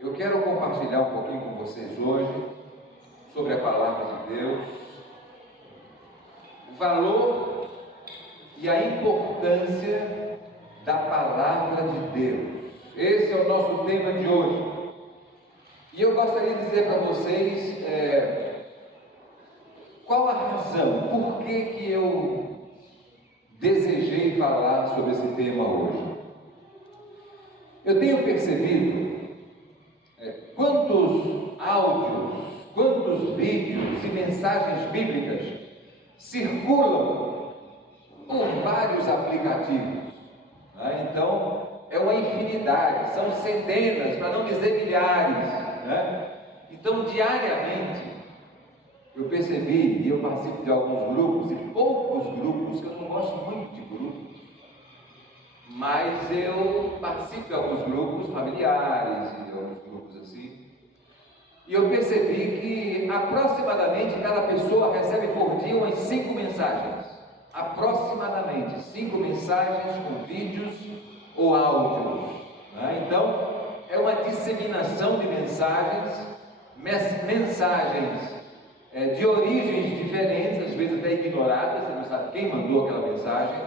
Eu quero compartilhar um pouquinho com vocês hoje sobre a palavra de Deus, o valor e a importância da palavra de Deus. Esse é o nosso tema de hoje. E eu gostaria de dizer para vocês qual a razão, por que eu desejei falar sobre esse tema hoje. Eu tenho percebido quantos áudios, quantos vídeos e mensagens bíblicas circulam por vários aplicativos. Então, é uma infinidade, são centenas, para não dizer milhares. Então, diariamente, eu percebi, e eu participo de alguns grupos, e poucos grupos, que eu não gosto muito de grupos, mas eu participo de alguns grupos familiares, e de alguns grupos assim, e eu percebi que aproximadamente cada pessoa recebe por dia umas 5 mensagens, aproximadamente 5 mensagens com vídeos ou áudios. Então, é uma disseminação de mensagens de origens diferentes, às vezes até ignoradas, você não sabe quem mandou aquela mensagem,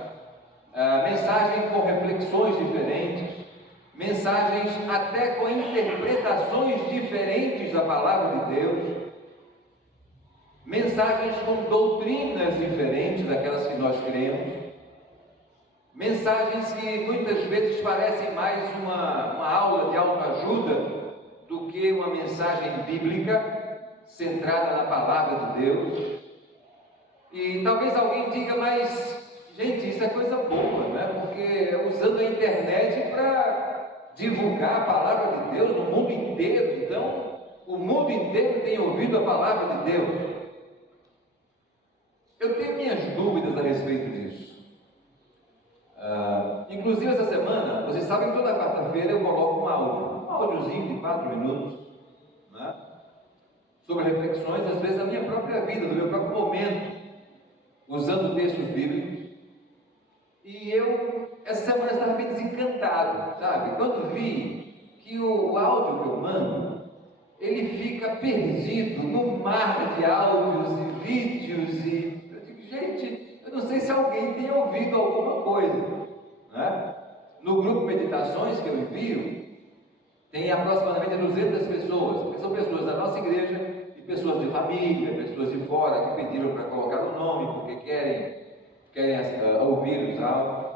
mensagem com reflexões diferentes, mensagens até com interpretações diferentes da palavra de Deus, mensagens com doutrinas diferentes daquelas que nós cremos, mensagens que muitas vezes parecem mais uma aula de autoajuda do que uma mensagem bíblica centrada na palavra de Deus. E talvez alguém diga, mas gente, isso é coisa boa, porque usando a internet para divulgar a palavra de Deus no mundo inteiro, então o mundo inteiro tem ouvido a palavra de Deus. Eu tenho minhas dúvidas a respeito disso. Inclusive essa semana, vocês sabem que toda quarta-feira eu coloco um áudiozinho de 4 minutos, sobre reflexões, às vezes da minha própria vida, do meu próprio momento, usando textos bíblicos. E eu, essa semana, estava bem desencantado, sabe? Quando vi que o áudio que eu mando, ele fica perdido no mar de áudios e vídeos, e eu digo, gente, eu não sei se alguém tem ouvido alguma coisa, No grupo Meditações que eu envio, tem aproximadamente 200 pessoas, que são pessoas da nossa igreja, e pessoas de família, pessoas de fora, que pediram para colocar o nome, porque querem ouvir os áudios.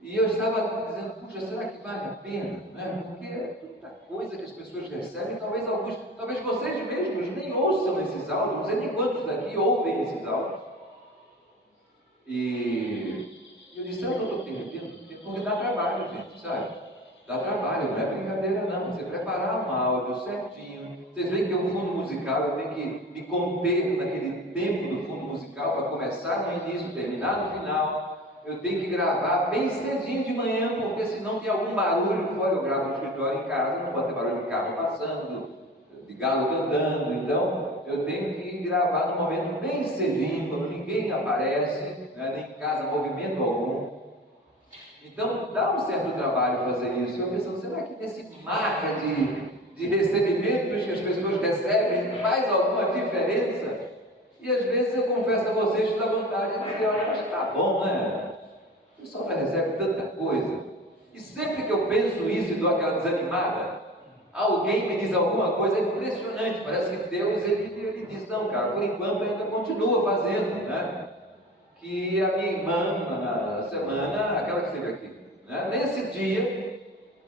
E eu estava dizendo, puxa, será que vale a pena? Porque é tanta coisa que as pessoas recebem, talvez vocês mesmos nem ouçam esses áudios, não sei nem quantos daqui ouvem esses áudios. E eu disse, eu não estou perdendo, porque dá trabalho, gente, sabe? Dá trabalho, não é brincadeira não, você preparar um áudio certinho, vocês veem que é um fundo musical, eu tenho que me conter naquele tempo do fundo musical, para começar no início, terminar no final, eu tenho que gravar bem cedinho de manhã, porque senão tem algum barulho fora, eu gravo no escritório em casa, não pode ter barulho de carro passando, de galo cantando, então eu tenho que gravar no momento bem cedinho, quando ninguém aparece, nem em casa movimento algum. Então dá um certo trabalho fazer isso. Eu penso, será que nesse mar de recebimentos que as pessoas recebem faz alguma diferença? E às vezes eu confesso a vocês que dá vontade de dizer, olha, acho que está bom, O pessoal já recebe tanta coisa. E sempre que eu penso isso e dou aquela desanimada, alguém me diz alguma coisa, é impressionante, parece que Deus ele diz, não cara, por enquanto ainda continua fazendo, que a minha irmã, na semana, aquela que esteve aqui, nesse dia,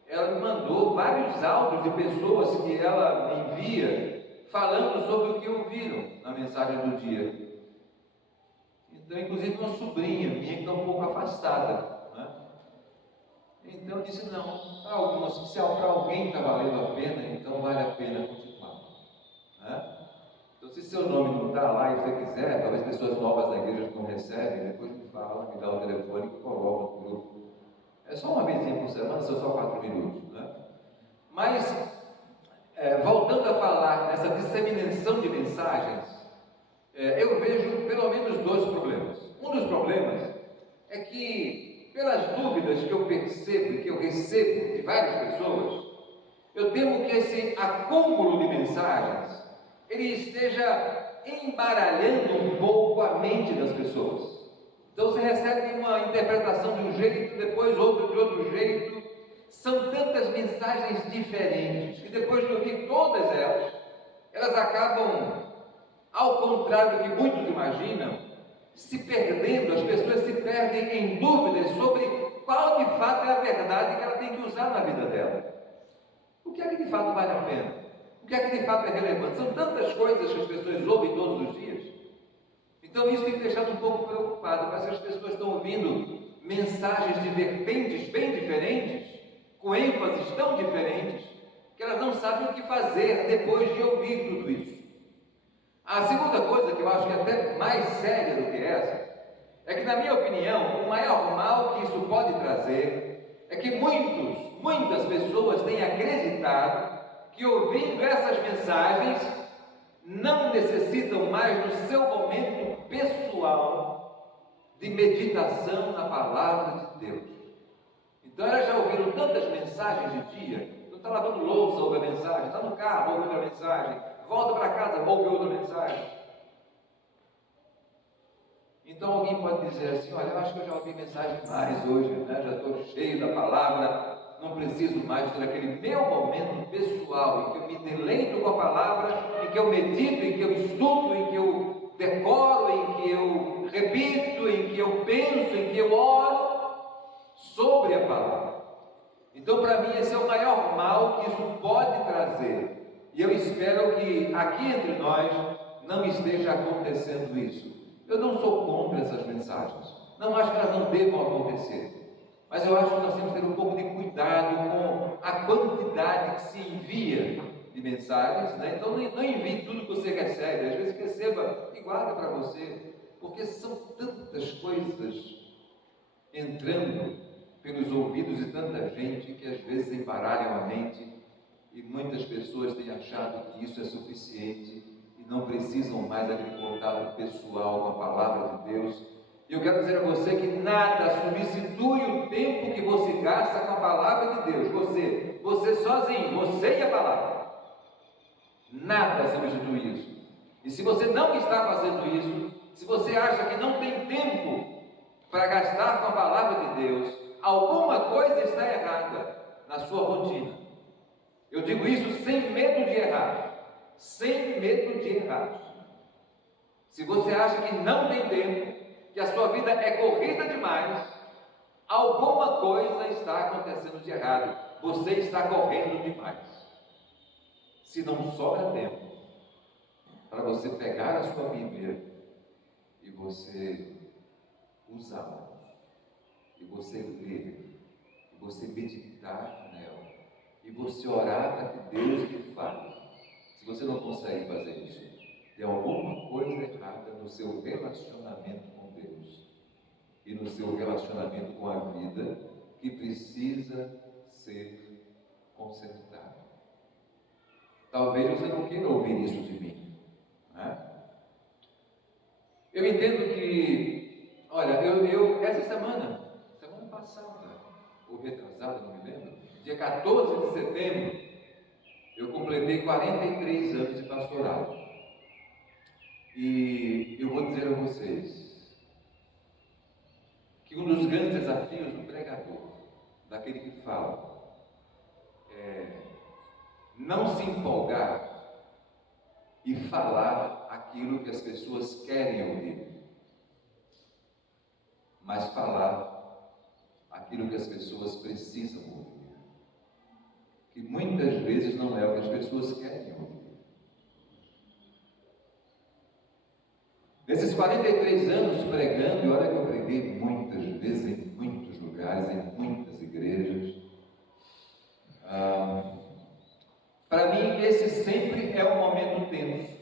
ela me mandou vários áudios de pessoas que ela me envia, falando sobre o que ouviram na mensagem do dia. Então, inclusive uma sobrinha minha que está um pouco afastada, Então eu disse, não, se para alguém está valendo a pena, então vale a pena continuar, Então, se seu nome não está lá e você quiser, talvez pessoas novas da igreja não recebem, depois me fala, me dá o telefone que coloca no grupo. É só uma vezinha por semana, são só 4 minutos, Mas, voltando a falar nessa disseminação de mensagens, eu vejo pelo menos 2 problemas. Um dos problemas é que, pelas dúvidas que eu percebo e que eu recebo de várias pessoas, eu temo que esse acúmulo de mensagens, ele esteja embaralhando um pouco a mente das pessoas. Então você recebe uma interpretação de um jeito, depois outra de outro jeito. São tantas mensagens diferentes, que depois de ouvir todas elas acabam, ao contrário do que muitos imaginam, se perdendo. As pessoas se perdem em dúvidas sobre qual de fato é a verdade que ela tem que usar na vida dela. O que é que de fato vale a pena? O que é que de fato é relevante? São tantas coisas que as pessoas ouvem todos os dias. Então isso tem que deixar um pouco preocupado. Parece que as pessoas estão ouvindo mensagens de vertentes bem diferentes, com ênfases tão diferentes, que elas não sabem o que fazer depois de ouvir tudo isso. A segunda coisa, que eu acho que é até mais séria do que essa, é que, na minha opinião, o maior mal que isso pode trazer é que muitas pessoas têm acreditado que, ouvindo essas mensagens, não necessitam mais do seu momento pessoal de meditação na palavra de Deus. Então elas já ouviram tantas mensagens de dia, não está lavando louça, ouve a mensagem, está no carro, ouve outra mensagem, volta para casa, ouve outra mensagem. Então alguém pode dizer assim: olha, eu acho que eu já ouvi mensagem demais hoje, né? Já estou cheio da palavra, não preciso mais ter aquele meu momento pessoal, em que eu me deleito com a palavra, em que eu medito, em que eu estudo, em que eu decoro, em que eu repito, em que eu penso, em que eu oro sobre a palavra. Então, para mim, esse é o maior mal que isso pode trazer, e eu espero que aqui entre nós não esteja acontecendo isso. Eu não sou contra essas mensagens, não acho que elas não devam acontecer, mas eu acho que nós temos que ter um pouco de cuidado com a quantidade que se envia de mensagens, né? Então não envie tudo que você recebe, às vezes receba e guarda para você, porque são tantas coisas entrando pelos ouvidos de tanta gente que às vezes embaralham a mente, e muitas pessoas têm achado que isso é suficiente e não precisam mais daquele contato pessoal com a palavra de Deus. E eu quero dizer a você que nada substitui o tempo que você gasta com a palavra de Deus. Você sozinho, você e a palavra. Nada substitui isso. E se você não está fazendo isso, se você acha que não tem tempo para gastar com a palavra de Deus, alguma coisa está errada na sua rotina. Eu digo isso sem medo de errar. Sem medo de errar. Se você acha que não tem tempo, que a sua vida é corrida demais, alguma coisa está acontecendo de errado. Você está correndo demais. Se não sobra tempo para você pegar a sua Bíblia e você usá-la, e você ler, e você meditar nela, e você orar para que Deus lhe fale. Se você não consegue fazer isso, tem alguma coisa errada no seu relacionamento com Deus e no seu relacionamento com a vida, que precisa ser consertado. Talvez você não queira ouvir isso de mim, né? Eu entendo que, olha, eu essa semana passada, ou retrasada, não me lembro, dia 14 de setembro, eu completei 43 anos de pastorado. E eu vou dizer a vocês que um dos grandes desafios do pregador, daquele que fala, é não se empolgar e falar aquilo que as pessoas querem ouvir, mas falar aquilo que as pessoas precisam ouvir, que muitas vezes não é o que as pessoas querem ouvir. Nesses 43 anos pregando, e olha que eu preguei muitas vezes em muitos lugares, em muitas igrejas, para mim esse sempre é um momento tenso,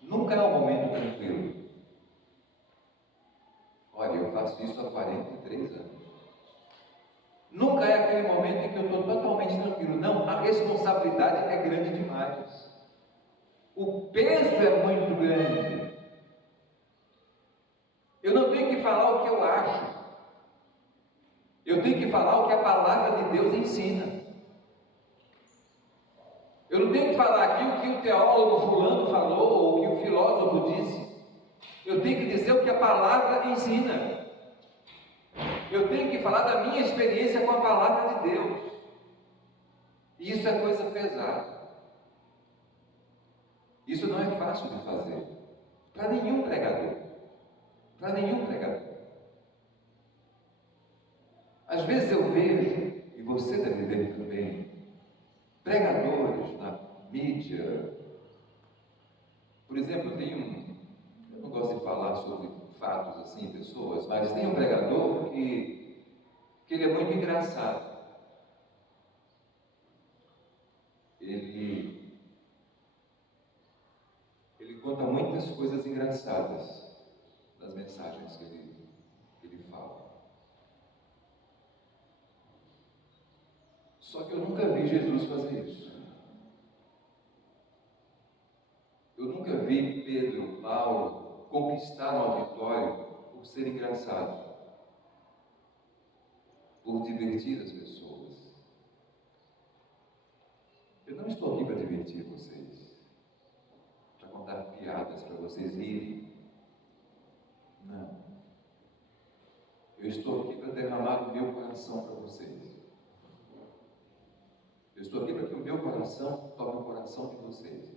nunca é um momento tranquilo. Olha, eu faço isso há 43 anos. Nunca é aquele momento em que eu estou totalmente tranquilo. Não, a responsabilidade é grande demais. O peso é muito grande. Eu não tenho que falar o que eu acho. Eu tenho que falar o que a palavra de Deus ensina. Eu não tenho que falar aqui o que o teólogo fulano falou, ou o que o filósofo disse. Eu tenho que dizer o que a palavra ensina. Eu tenho que falar da minha experiência com a palavra de Deus. E isso é coisa pesada. Isso não é fácil de fazer. Para nenhum pregador. Para nenhum pregador. Às vezes eu vejo, e você deve ver também, pregadores na mídia. Por exemplo, eu não gosto de falar sobre fatos assim, pessoas, mas tem um pregador que ele é muito engraçado. Ele conta muitas coisas engraçadas nas mensagens que ele fala. Só que eu nunca vi Jesus fazer isso. Eu nunca vi Pedro, Paulo conquistar um auditório por ser engraçado, por divertir as pessoas. Eu não estou aqui para divertir vocês, para contar piadas para vocês rirem. Não. Eu estou aqui para derramar o meu coração para vocês. Eu estou aqui para que o meu coração toque o coração de vocês.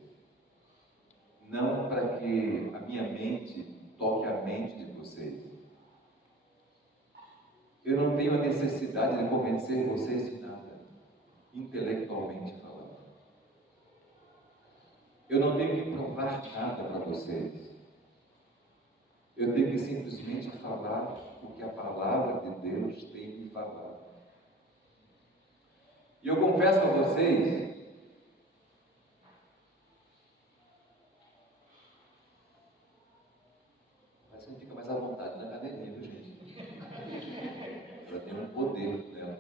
Não para que a minha mente toque a mente de vocês. Eu não tenho a necessidade de convencer vocês de nada, intelectualmente falando. Eu não tenho que provar nada para vocês. Eu tenho que simplesmente falar o que a palavra de Deus tem me falado. E eu confesso a vocês, parece que a gente fica mais à vontade na academia, viu, gente? Ela tem um poder dela.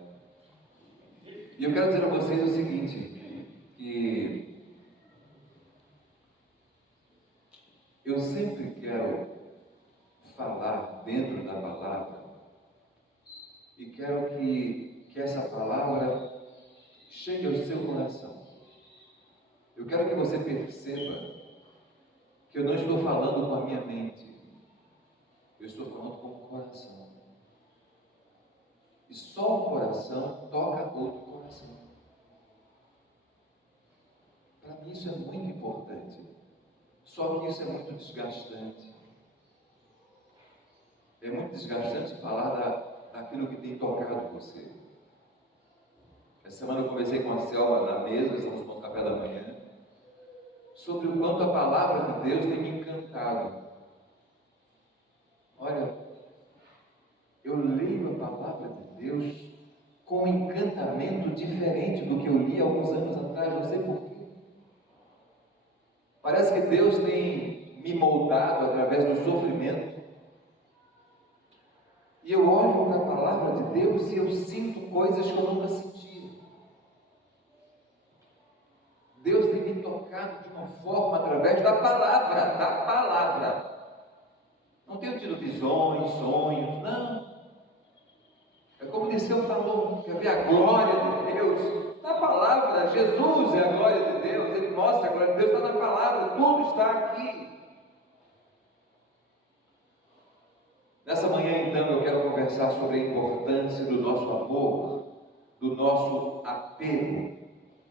E eu quero dizer a vocês o seguinte, que eu sempre quero falar dentro da palavra e quero que essa palavra chegue ao seu coração. Eu quero que você perceba que eu não estou falando com a minha mente, eu estou falando com o coração. E só o coração toca outro coração. Para mim isso é muito importante. Só que isso é muito desgastante. É muito desgastante falar daquilo que tem tocado você. Essa semana eu conversei com a Selma na mesa, estamos no café da manhã, sobre o quanto a palavra de Deus tem me encantado. Olha, eu leio a palavra de Deus com um encantamento diferente do que eu li há alguns anos atrás, não sei porquê. Parece que Deus tem me moldado através do sofrimento. E eu olho para a palavra de Deus e eu sinto coisas que eu nunca sentia. Deus tem me tocado de uma forma através da palavra, Não tenho tido visões, sonhos, não. É como Liceu falou, quer ver a glória de Deus na palavra. Jesus é a glória de Deus, Ele mostra a glória de Deus, está na palavra, tudo está aqui. Nessa manhã, então, eu quero conversar sobre a importância do nosso amor, do nosso apego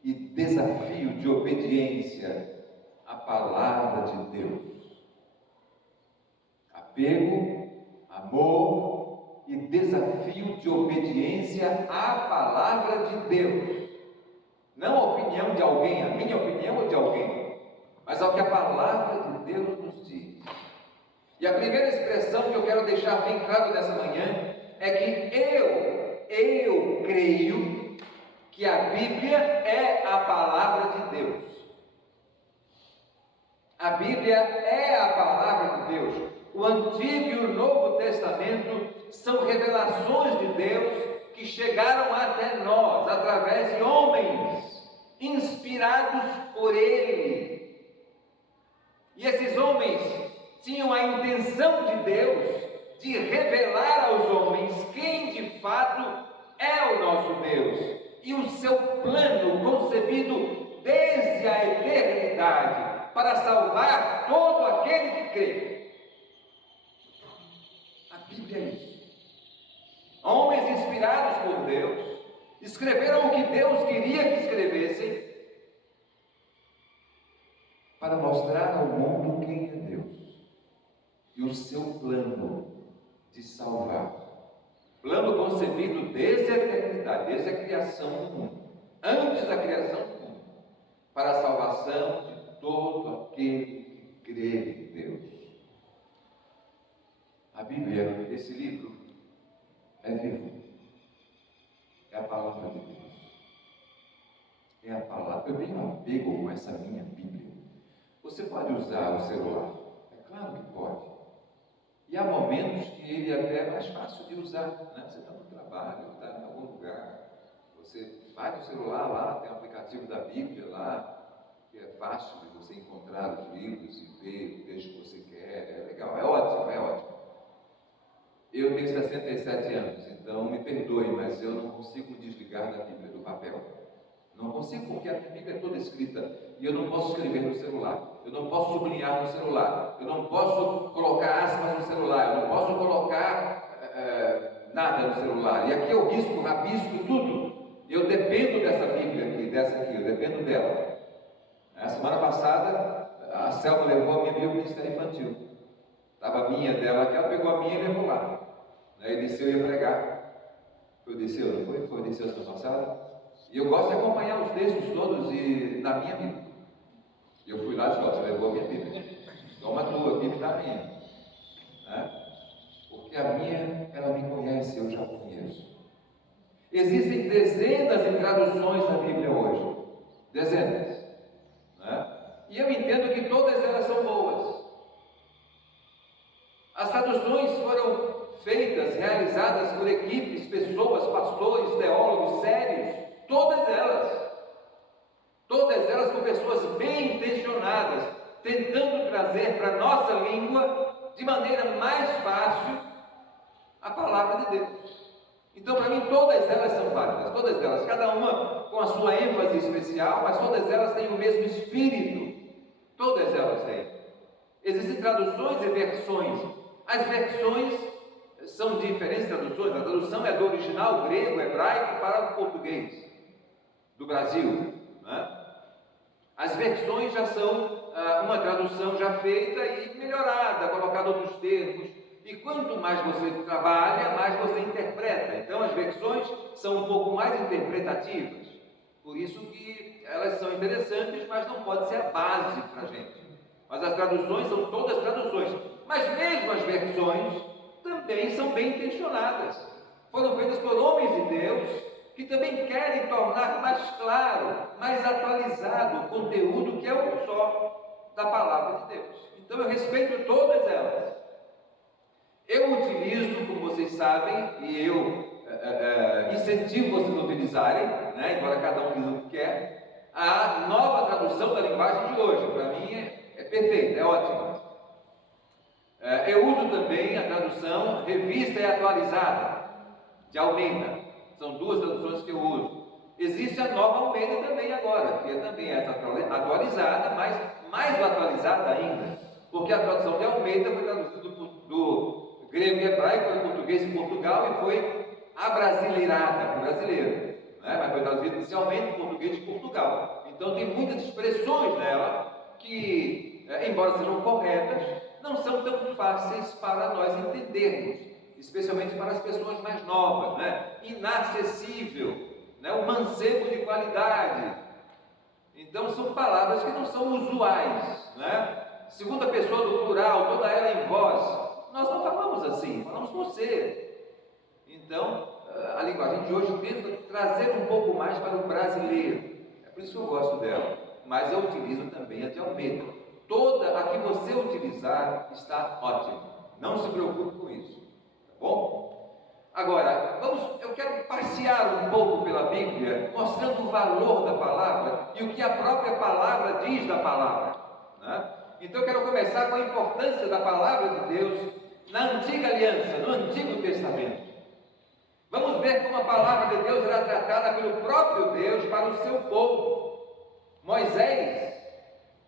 e desafio de obediência à palavra de Deus. Apego, amor e desafio de obediência à palavra de Deus. Não a opinião de alguém, a minha opinião ou de alguém, mas ao que a palavra de Deus nos diz. E a primeira expressão que eu quero deixar bem claro nessa manhã é que eu creio que a Bíblia é a palavra de Deus. A Bíblia é a palavra de Deus. O Antigo e o Novo Testamento são revelações de Deus que chegaram até nós através de homens inspirados por Ele. E esses homens tinham a intenção de Deus de revelar aos homens quem de fato é o nosso Deus e o seu plano concebido desde autoridade para salvar todo aquele que crê. A Bíblia é isso. Homens inspirados por Deus escreveram o que Deus queria que escrevessem para mostrar ao mundo quem é Deus e o seu plano de salvar. Plano concebido desde a eternidade, desde a criação do mundo, antes da criação do mundo, para a salvação de todo aquele que crê em Deus. A Bíblia, esse livro, é vivo. É a palavra de Deus. É a palavra. Eu tenho um apego com essa minha Bíblia. Você pode usar o celular? É claro que pode. E há momentos que ele até é mais fácil de usar, né? Você está no trabalho, está em algum lugar, você vai no celular lá, tem o aplicativo da Bíblia lá, que é fácil de você encontrar os livros e ver o texto que você quer, é legal, é ótimo, é ótimo. Eu tenho 67 anos, então me perdoe, mas eu não consigo me desligar da Bíblia, do papel. Não consigo, porque a Bíblia é toda escrita e eu não posso escrever no celular, eu não posso sublinhar no celular, eu não posso colocar aspas no celular, eu não posso colocar nada no celular. E aqui eu risco, rabisco tudo. Eu dependo dessa Bíblia aqui, dessa aqui, eu dependo dela. A semana passada, a Selma levou a minha Bíblia para o Ministério Infantil. Estava a minha dela aqui, ela pegou a minha e levou lá. Aí disse, eu ia pregar. Foi o Disseu, não foi? Foi o Disseu semana passada. E eu gosto de acompanhar os textos todos na minha Bíblia. E eu fui lá e disse, você levou a minha Bíblia. Toma a tua, a Bíblia da minha. Né? Porque a minha, ela me conhece, eu já conheço. Existem dezenas de traduções da Bíblia hoje. Dezenas. Né? E eu entendo que todas elas são boas. As traduções foram feitas, realizadas por equipes, pessoas, pastores, teólogos sérios, todas elas com pessoas bem intencionadas, tentando trazer para a nossa língua, de maneira mais fácil, a palavra de Deus. Então, para mim, todas elas são válidas, todas elas, cada uma com a sua ênfase especial, mas todas elas têm o mesmo espírito, todas elas têm. Existem traduções e versões. As versões são diferentes traduções. A tradução é do original grego, hebraico, para o português do Brasil, né? As versões já são uma tradução já feita e melhorada, colocada outros termos. E quanto mais você trabalha, mais você interpreta. Então as versões são um pouco mais interpretativas. Por isso que elas são interessantes, mas não pode ser a base para a gente. Mas as traduções são todas traduções. Mas mesmo as versões também são bem intencionadas. Foram feitas por homens de Deus que também querem tornar mais claro, mais atualizado o conteúdo que é um só da palavra de Deus. Então eu respeito todas elas. Eu utilizo, como vocês sabem, e eu incentivo vocês a utilizarem, né, embora cada um diz o que quer, a nova tradução da linguagem de hoje. Para mim é perfeita, é ótima. Eu uso também a tradução Revista e Atualizada, de Almeida. São duas traduções que eu uso. Existe a Nova Almeida também agora, que é também essa atualizada, mas mais atualizada ainda, porque a tradução de Almeida foi traduzida do grego e hebraico para o português em Portugal e foi abrasileirada para o brasileiro, né? Mas foi traduzida inicialmente em português de Portugal. Então tem muitas expressões nela que, embora sejam corretas, não são tão fáceis para nós entendermos, especialmente para as pessoas mais novas, né? Inacessível, né? O mancebo de qualidade. Então são palavras que não são usuais, né? Segunda pessoa do plural, toda ela em voz. Nós não falamos assim, falamos você. Então, a linguagem de hoje tenta trazer um pouco mais para o brasileiro. É por isso que eu gosto dela. Mas eu utilizo também a de Almeida. Toda a que você utilizar está ótima. Não se preocupe com isso. Tá bom? Agora, eu quero passear um pouco pela Bíblia, mostrando o valor da palavra e o que a própria palavra diz da palavra, né? Então eu quero começar com a importância da palavra de Deus na antiga aliança, no Antigo Testamento. Vamos ver como a palavra de Deus era tratada pelo próprio Deus para o seu povo. Moisés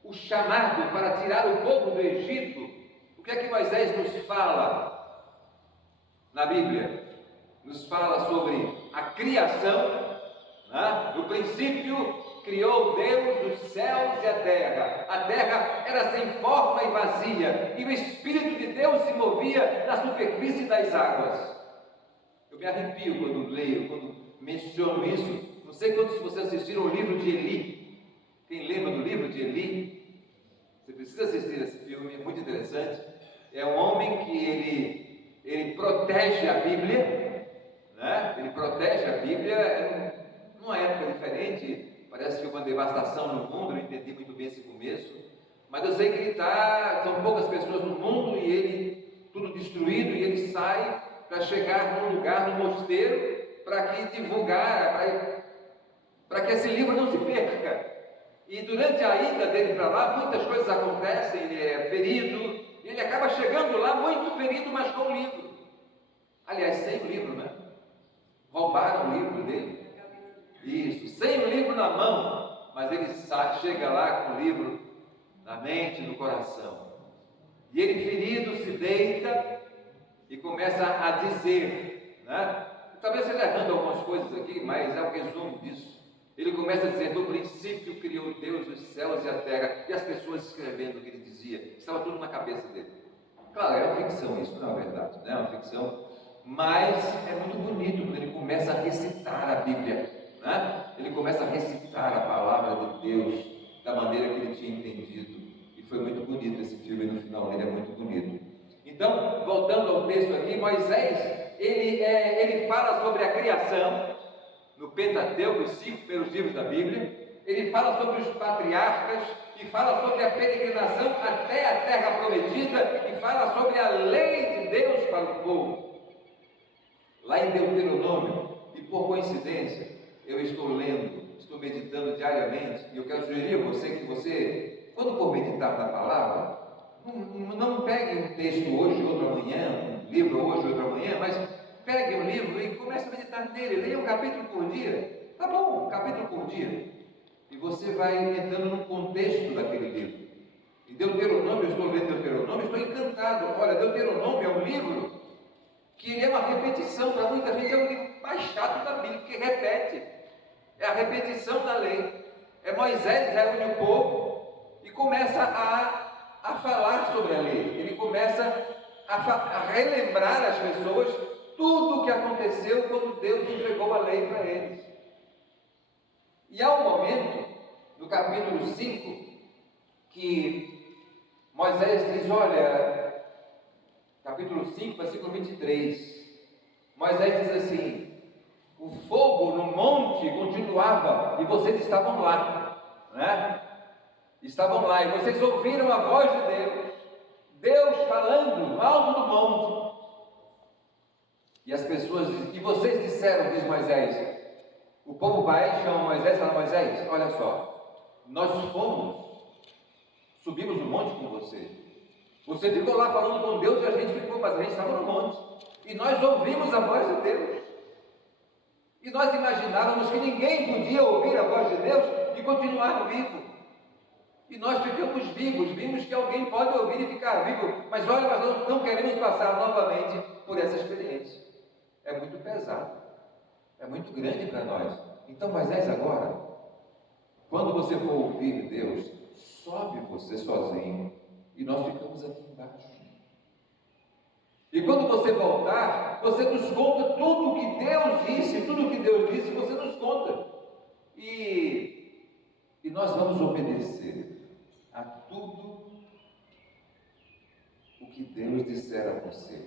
o chamado para tirar o povo do Egito, o que é que Moisés nos fala na Bíblia? Nos fala sobre a criação, né? No princípio criou Deus os céus e a terra. A terra era sem forma e vazia, e o Espírito de Deus se movia na superfície das águas. Eu me arrepio quando leio, quando menciono isso. Não sei quantos de vocês assistiram o livro de Eli. Quem lembra do livro de Eli? Você precisa assistir esse filme, é muito interessante. É um homem que ele protege a Bíblia, né? Ele protege a Bíblia numa época diferente. Parece que houve uma devastação no mundo, eu não entendi muito bem esse começo, mas eu sei que ele são poucas pessoas no mundo e ele, tudo destruído, e ele sai para chegar num lugar, no mosteiro, para que divulgar, para que esse livro não se perca. E durante a ida dele para lá, muitas coisas acontecem, ele é ferido, e ele acaba chegando lá muito ferido, mas com o livro. Aliás, sem o livro, né? Roubaram o livro dele. Isso, sem o livro na mão, mas ele chega lá com o livro na mente, no coração. E ele, ferido, se deita e começa a dizer, né? Talvez seja errando algumas coisas aqui, mas é o resumo disso. Ele começa a dizer: no princípio criou Deus os céus e a terra. E as pessoas escrevendo o que ele dizia, estava tudo na cabeça dele. Claro, é uma ficção, isso não é verdade, né? É uma ficção, mas é muito bonito quando ele começa a recitar a Bíblia. Ele começa a recitar a palavra de Deus da maneira que ele tinha entendido, e foi muito bonito esse filme. No final dele é muito bonito. Então, voltando ao texto aqui, Moisés, ele fala sobre a criação no Pentateuco, os 5 primeiros livros da Bíblia. Ele fala sobre os patriarcas e fala sobre a peregrinação até a terra prometida e fala sobre a lei de Deus para o povo. Lá em Deuteronômio, e por coincidência, eu estou lendo, estou meditando diariamente, e eu quero sugerir a você que você, quando for meditar na palavra, não pegue um texto hoje, outro amanhã, um livro hoje, outro amanhã, mas pegue um livro e comece a meditar nele, leia um capítulo por dia. Tá bom, um capítulo por dia. E você vai entrando no contexto daquele livro. Em Deuteronômio, eu estou lendo Deuteronômio, estou encantado. Olha, Deuteronômio é um livro que ele é uma repetição. Para muita gente é o livro mais chato da Bíblia, porque repete. É a repetição da lei. É Moisés reúne o povo e começa a falar sobre a lei. Ele começa a relembrar às pessoas tudo o que aconteceu quando Deus entregou a lei para eles. E há um momento, no capítulo 5, que Moisés diz, olha, capítulo 5, versículo 23, Moisés diz assim: o fogo no monte continuava, e vocês estavam lá, né? Estavam lá, e vocês ouviram a voz de Deus, Deus falando no alto do monte. E as pessoas, e vocês disseram, diz Moisés, o povo vai, chama Moisés e fala: Moisés, olha só, nós subimos o monte com você. Você ficou lá falando com Deus e a gente ficou, mas a gente estava no monte. E nós ouvimos a voz de Deus. E nós imaginávamos que ninguém podia ouvir a voz de Deus e continuar vivo. E nós ficamos vivos, vimos que alguém pode ouvir e ficar vivo. Mas olha, nós não queremos passar novamente por essa experiência. É muito pesado. É muito grande para nós. Então, Moisés, agora, quando você for ouvir Deus, sobe você sozinho e nós ficamos aqui embaixo. E quando você voltar, você nos conta tudo o que Deus disse, você nos conta. E nós vamos obedecer a tudo o que Deus disser a você.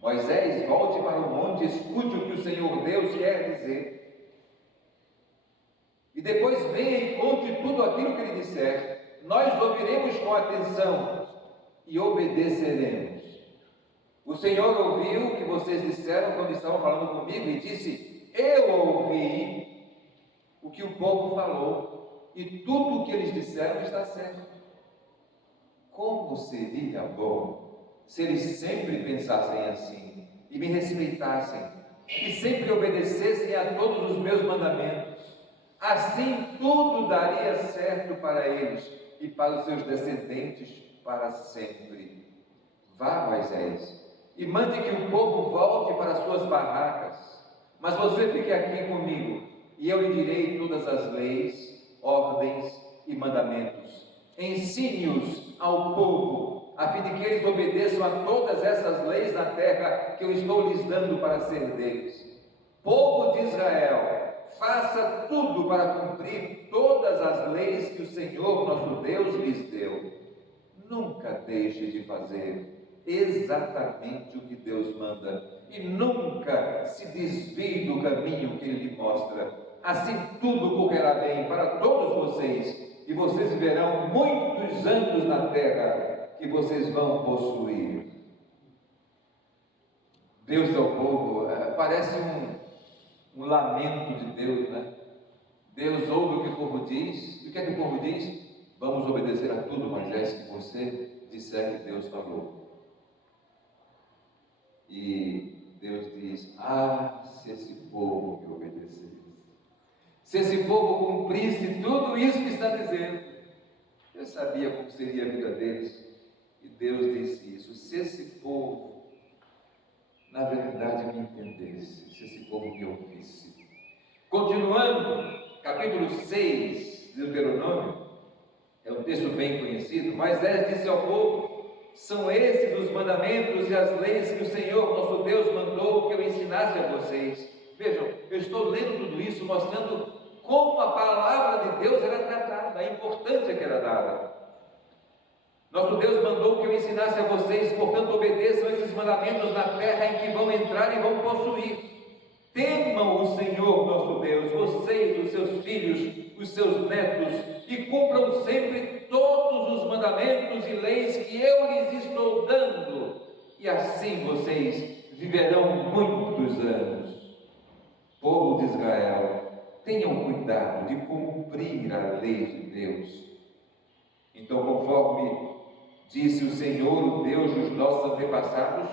Moisés, volte para o monte, escute o que o Senhor Deus quer dizer. E depois venha e conte tudo aquilo que ele disser. Nós ouviremos com atenção e obedeceremos. O Senhor ouviu o que vocês disseram quando estavam falando comigo e disse: eu ouvi o que o povo falou e tudo o que eles disseram está certo. Como seria bom se eles sempre pensassem assim e me respeitassem e sempre obedecessem a todos os meus mandamentos. Assim tudo daria certo para eles e para os seus descendentes para sempre. Vá, Moisés, e mande que o povo volte para as suas barracas, mas você fique aqui comigo, e eu lhe direi todas as leis, ordens e mandamentos. Ensine-os ao povo, a fim de que eles obedeçam a todas essas leis na terra que eu estou lhes dando para ser deles. Povo de Israel, faça tudo para cumprir todas as leis que o Senhor nosso Deus lhes deu. Nunca deixe de fazer exatamente o que Deus manda e nunca se desvie do caminho que Ele lhe mostra. Assim tudo correrá bem para todos vocês e vocês viverão muitos anos na terra que vocês vão possuir. Deus ao povo, parece um lamento de Deus, né? Deus ouve o que o povo diz, e o que é que o povo diz? Vamos obedecer a tudo, Moisés, que você disser que Deus falou. E Deus diz: ah, se esse povo me obedecesse, se esse povo cumprisse tudo isso que está dizendo, eu sabia como seria a vida deles. E Deus disse isso: se esse povo, na verdade, me entendesse, se esse povo me ouvisse. Continuando, capítulo 6 de Deuteronômio, é um texto bem conhecido. Moisés disse ao povo: são esses os mandamentos e as leis que o Senhor nosso Deus mandou que eu ensinasse a vocês. Vejam, eu estou lendo tudo isso, mostrando como a palavra de Deus era tratada, a importância que era dada. Nosso Deus mandou que eu ensinasse a vocês, portanto obedeçam esses mandamentos na terra em que vão entrar e vão possuir. Temam o Senhor nosso Deus, vocês, os seus filhos, os seus netos, e cumpram sempre todos os mandamentos e leis que eu lhes estou dando, e assim vocês viverão muitos anos. Povo de Israel, tenham cuidado de cumprir a lei de Deus. Então, conforme disse o Senhor, o Deus dos nossos antepassados,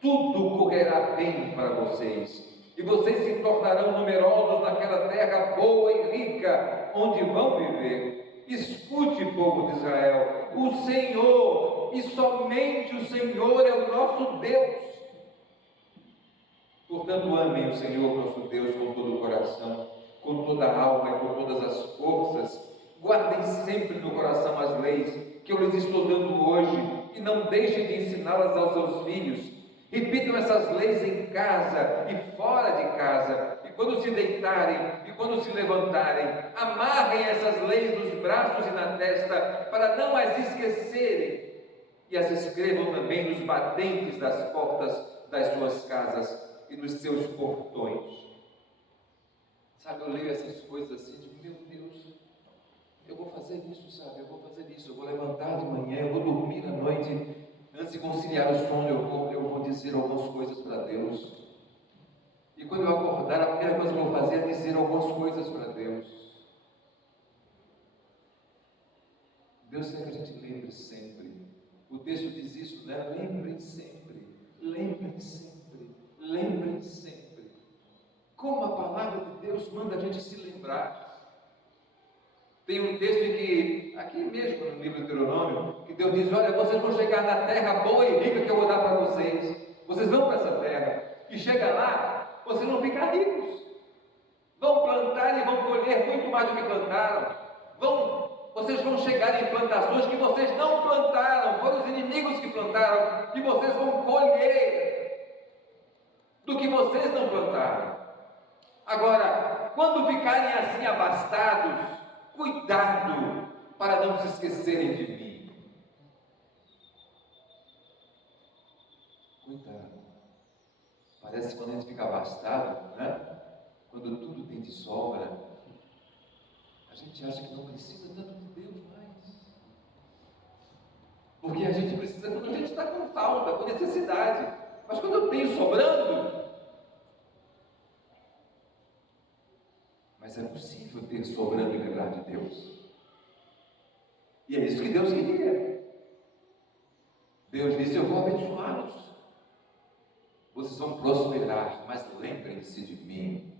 tudo correrá bem para vocês, e vocês se tornarão numerosos naquela terra boa e rica, onde vão viver. Escute, povo de Israel, o Senhor, e somente o Senhor é o nosso Deus. Portanto, amem o Senhor nosso Deus com todo o coração, com toda a alma e com todas as forças. Guardem sempre no coração as leis que eu lhes estou dando hoje, e não deixem de ensiná-las aos seus filhos. Repitam essas leis em casa e fora de casa, e quando se deitarem e quando se levantarem, amarrem essas leis nos braços e na testa, para não as esquecerem, e as escrevam também nos batentes das portas das suas casas e nos seus portões. Sabe, eu leio essas coisas assim, digo: meu Deus, eu vou fazer isso, sabe, eu vou fazer isso, eu vou levantar de manhã, eu vou dormir à noite, antes de conciliar o sono, eu vou dizer algumas coisas para Deus. E quando eu acordar, a primeira coisa que eu vou fazer é dizer algumas coisas para Deus. Deus quer que a gente lembre sempre. O texto diz isso, né? Lembrem sempre, lembrem sempre, lembrem sempre. Como a palavra de Deus manda a gente se lembrar. Tem um texto em que, aqui mesmo no livro de Deuteronômio, que Deus diz: olha, vocês vão chegar na terra boa e rica que eu vou dar para vocês. Vocês vão para essa terra, e chega lá, vocês vão ficar ricos. Vão plantar e vão colher muito mais do que plantaram. Vocês vão chegar em plantações que vocês não plantaram, foram os inimigos que plantaram, e vocês vão colher do que vocês não plantaram. Agora, quando ficarem assim abastados, cuidado para não se esquecerem de mim. Cuidado. Parece que quando a gente fica abastado, né? Quando tudo tem de sobra, a gente acha que não precisa tanto de Deus mais. Porque a gente precisa quando a gente está com falta, com necessidade. Mas quando eu tenho sobrando, mas é possível ter sobrando e lembrar de Deus. E é isso que Deus queria. Deus disse: eu vou abençoá-los. Vocês vão prosperar, mas lembrem-se de mim.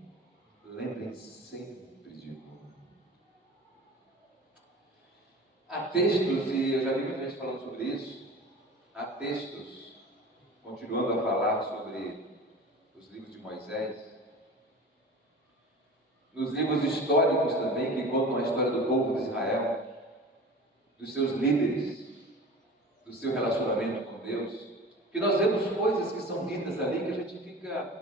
Lembrem sempre de mim. Há textos, e eu já vi muita gente falando sobre isso, há textos, continuando a falar sobre os livros de Moisés, nos livros históricos também, que contam a história do povo de Israel, dos seus líderes, do seu relacionamento com Deus, que nós vemos coisas que são ditas ali que a gente fica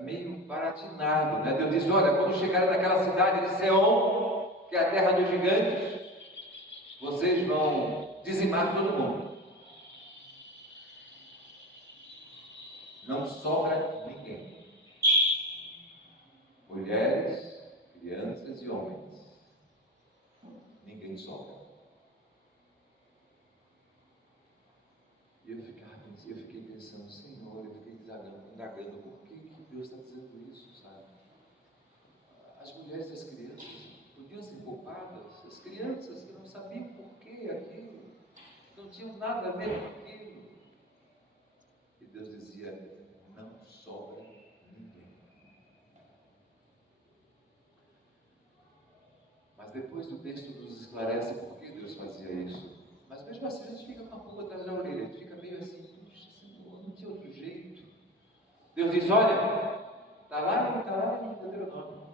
meio baratinado, né? Deus diz: olha, quando chegarem naquela cidade de Seom, que é a terra dos gigantes, vocês vão dizimar todo mundo. Não sobra ninguém. Mulheres, crianças e homens. Ninguém sobra. E eu fiquei pensando, Senhor, eu fiquei indagando por que Deus está dizendo isso, sabe? As mulheres e as crianças podiam ser poupadas, as crianças que não sabiam por que aquilo, não tinham nada a ver com aquilo. E Deus dizia: não sobra ninguém. Mas depois o texto nos esclarece por que Deus fazia isso. Mas mesmo assim a gente fica com a pulga atrás da orelha, a gente fica meio assim: puxa, Senhor, não tinha outro jeito. Deus diz: olha, está lá em Deuteronômio: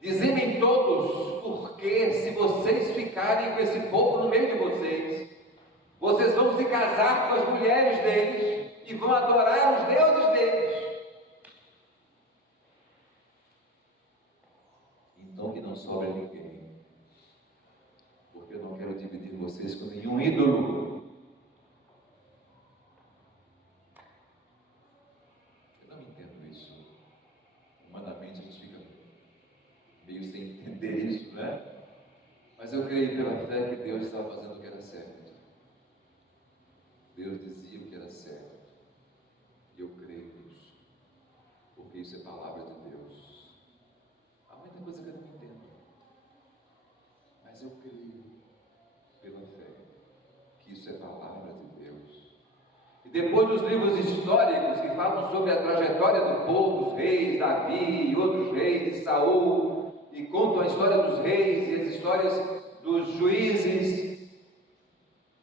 dizem todos, porque se vocês ficarem com esse povo no meio de vocês, vocês vão se casar com as mulheres deles e vão adorar os deuses deles. Então que não sobra ninguém, porque eu não quero dividir vocês com nenhum ídolo. Eu não entendo isso. Humanamente a gente fica meio sem entender isso, né? Mas eu creio pela fé que Deus estava fazendo o que era certo. Deus dizia o que era certo. E eu creio nisso, porque isso é palavra de Deus. Há muita coisa que eu não entendo, mas eu creio pela fé que isso é palavra de Deus. E depois dos livros históricos que falam sobre a trajetória do povo, os reis, Davi e outros reis, Saul, e contam a história dos reis e as histórias dos juízes,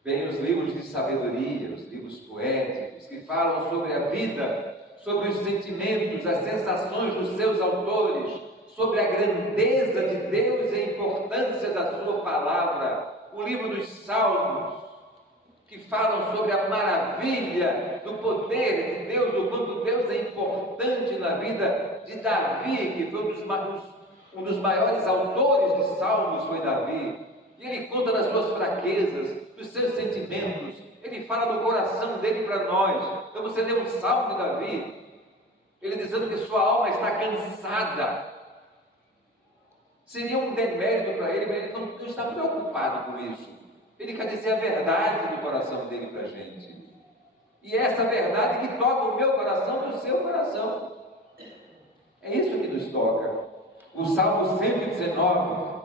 vem os livros de sabedoria, os livros poéticos, que falam sobre a vida, sobre os sentimentos, as sensações dos seus autores, sobre a grandeza de Deus e a importância da sua palavra. O livro dos Salmos, que falam sobre a maravilha do poder de Deus, o quanto Deus é importante na vida de Davi, que foi um dos maiores autores de Salmos, foi Davi. E ele conta das suas fraquezas, dos seus sentimentos, ele fala do coração dele para nós. Então você lê um salmo de Davi, ele dizendo que sua alma está cansada. Seria um demérito para ele, mas ele não está preocupado com isso. Ele quer dizer a verdade do coração dele para a gente. E é essa verdade que toca o meu coração e o seu coração. É isso que nos toca. O Salmo 119,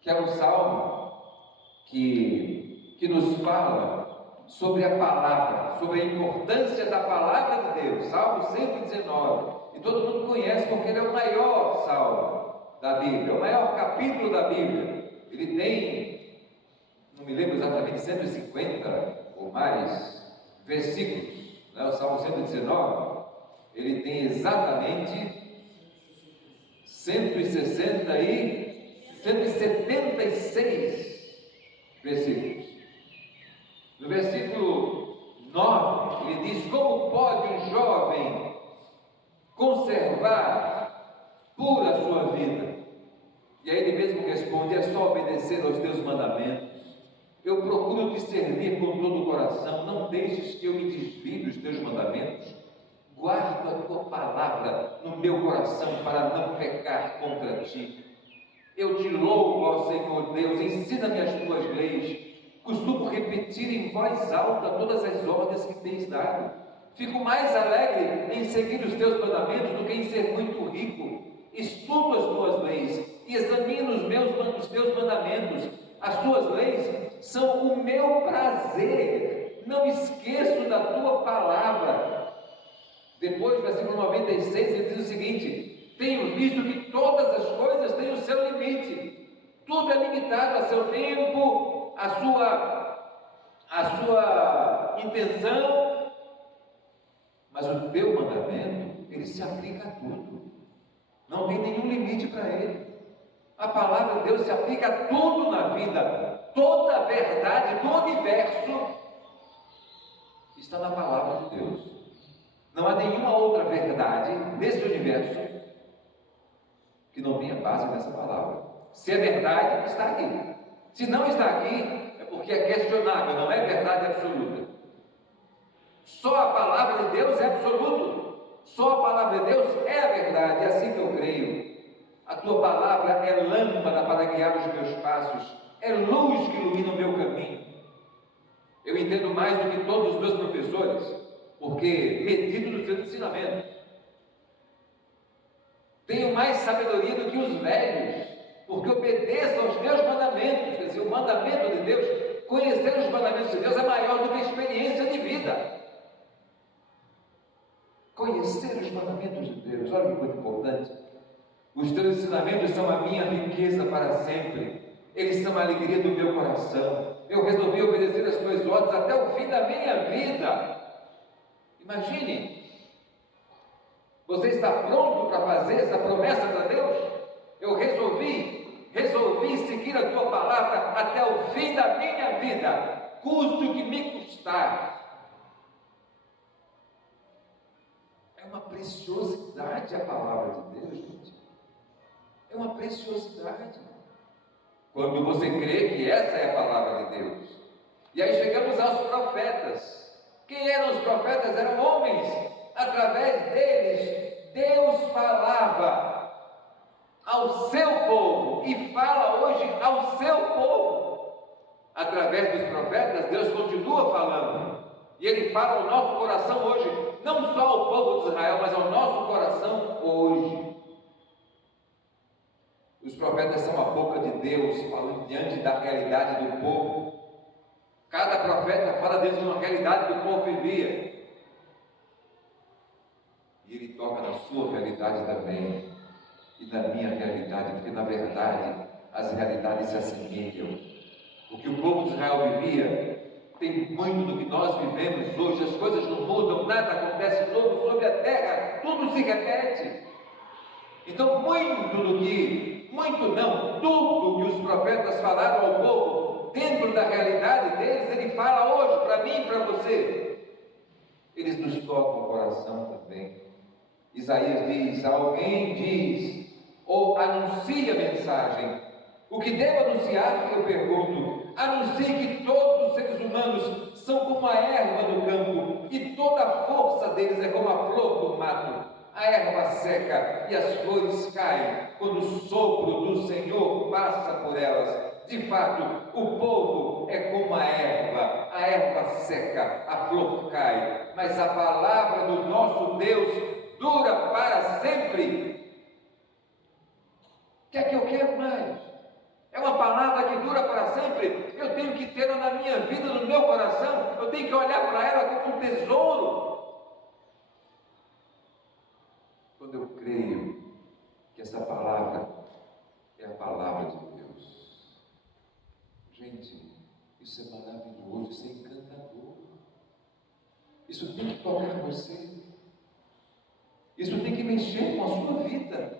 que é o Salmo que nos fala sobre a palavra, sobre a importância da palavra de Deus. Salmo 119. E todo mundo conhece porque ele é o maior salmo da Bíblia, é o maior capítulo da Bíblia. Ele tem, não me lembro exatamente, 150 ou mais versículos, né? O Salmo 119, ele tem exatamente 176 versículos. No versículo 9, ele diz: como pode um jovem conservar pura a sua vida? E aí ele mesmo responde: é só obedecer aos teus mandamentos. Eu procuro te servir com todo o coração, não deixes que eu me desvie dos teus mandamentos. Guardo a tua palavra no meu coração para não pecar contra ti. Eu te louvo, ó Senhor Deus, ensina-me as tuas leis. Costumo repetir em voz alta todas as ordens que tens dado. Fico mais alegre em seguir os teus mandamentos do que em ser muito rico. Estudo as tuas leis e examino os teus mandamentos. As tuas leis são o meu prazer. Não esqueço da tua palavra. Depois, no versículo 96, ele diz o seguinte: tenho visto que todas as coisas têm o seu limite, tudo Tudo é limitado a seu tempo, a sua intenção. Mas o teu mandamento, ele se aplica a tudo. Não tem nenhum limite para ele. A palavra de Deus se aplica a tudo na vida. Toda a verdade do universo está na palavra de Deus. Não há nenhuma outra verdade nesse universo que não tenha base nessa palavra. Se é verdade, está aqui. Se não está aqui, é porque é questionável, não é verdade absoluta. Só a palavra de Deus é absoluto. Só a palavra de Deus é a verdade. É assim que eu creio. A tua palavra é lâmpada para guiar os meus passos, é luz que ilumina o meu caminho. Eu entendo mais do que todos os meus professores, porque medito nos seus ensinamentos. Tenho mais sabedoria do que os velhos, porque obedeço aos teus mandamentos. Quer dizer, o mandamento de Deus, conhecer os mandamentos de Deus é maior do que a experiência de vida. Conhecer os mandamentos de Deus, olha que coisa importante. Os teus ensinamentos são a minha riqueza para sempre. Eles são a alegria do meu coração. Eu resolvi obedecer as tuas ordens até o fim da minha vida. Imagine, você está pronto para fazer essa promessa para Deus? Eu resolvi seguir a tua palavra até o fim da minha vida, custe o que me custar. É uma preciosidade a palavra de Deus, gente. É uma preciosidade. Quando você crê que essa é a palavra de Deus. E aí chegamos aos profetas. Quem eram os profetas? Eram homens. Através deles, Deus falava ao seu povo e fala hoje ao seu povo. Através dos profetas, Deus continua falando. E Ele fala ao nosso coração hoje, não só ao povo de Israel, mas ao nosso coração hoje. Os profetas são a boca de Deus, falando diante da realidade do povo. Cada profeta fala diante de uma realidade que o povo vivia. E ele toca na sua realidade também, e na minha realidade, porque na verdade as realidades se assemelham. O que o povo de Israel vivia tem muito do que nós vivemos hoje. As coisas não mudam, nada acontece novo sobre a terra, tudo se repete. Então, tudo que os profetas falaram ao povo, dentro da realidade deles, ele fala hoje para mim e para você. Eles nos tocam o coração também. Isaías diz, alguém diz, ou anuncia a mensagem. O que devo anunciar, eu pergunto, anuncie que todos os seres humanos são como a erva do campo, e toda a força deles é como a flor do mato. A erva seca e as flores caem quando o sopro do Senhor passa por elas. De fato, o povo é como a erva seca, a flor cai, mas a palavra do nosso Deus dura para sempre. O que é que eu quero mais? É uma palavra que dura para sempre. Eu tenho que ter na minha vida, no meu coração, eu tenho que olhar para ela como um tesouro. Quando eu creio que essa palavra é a palavra de Deus. Gente, isso é maravilhoso, isso é encantador. Isso tem que tocar você. Isso tem que mexer com a sua vida.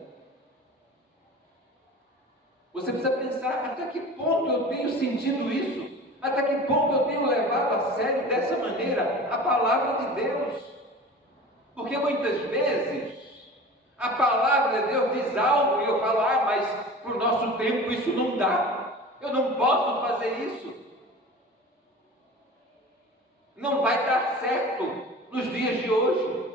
Você precisa pensar até que ponto eu tenho sentido isso, até que ponto eu tenho levado a sério dessa maneira a palavra de Deus. Porque muitas vezes a palavra de Deus diz algo e eu falo, mas para o nosso tempo isso não dá, eu não posso fazer isso, não vai dar certo nos dias de hoje.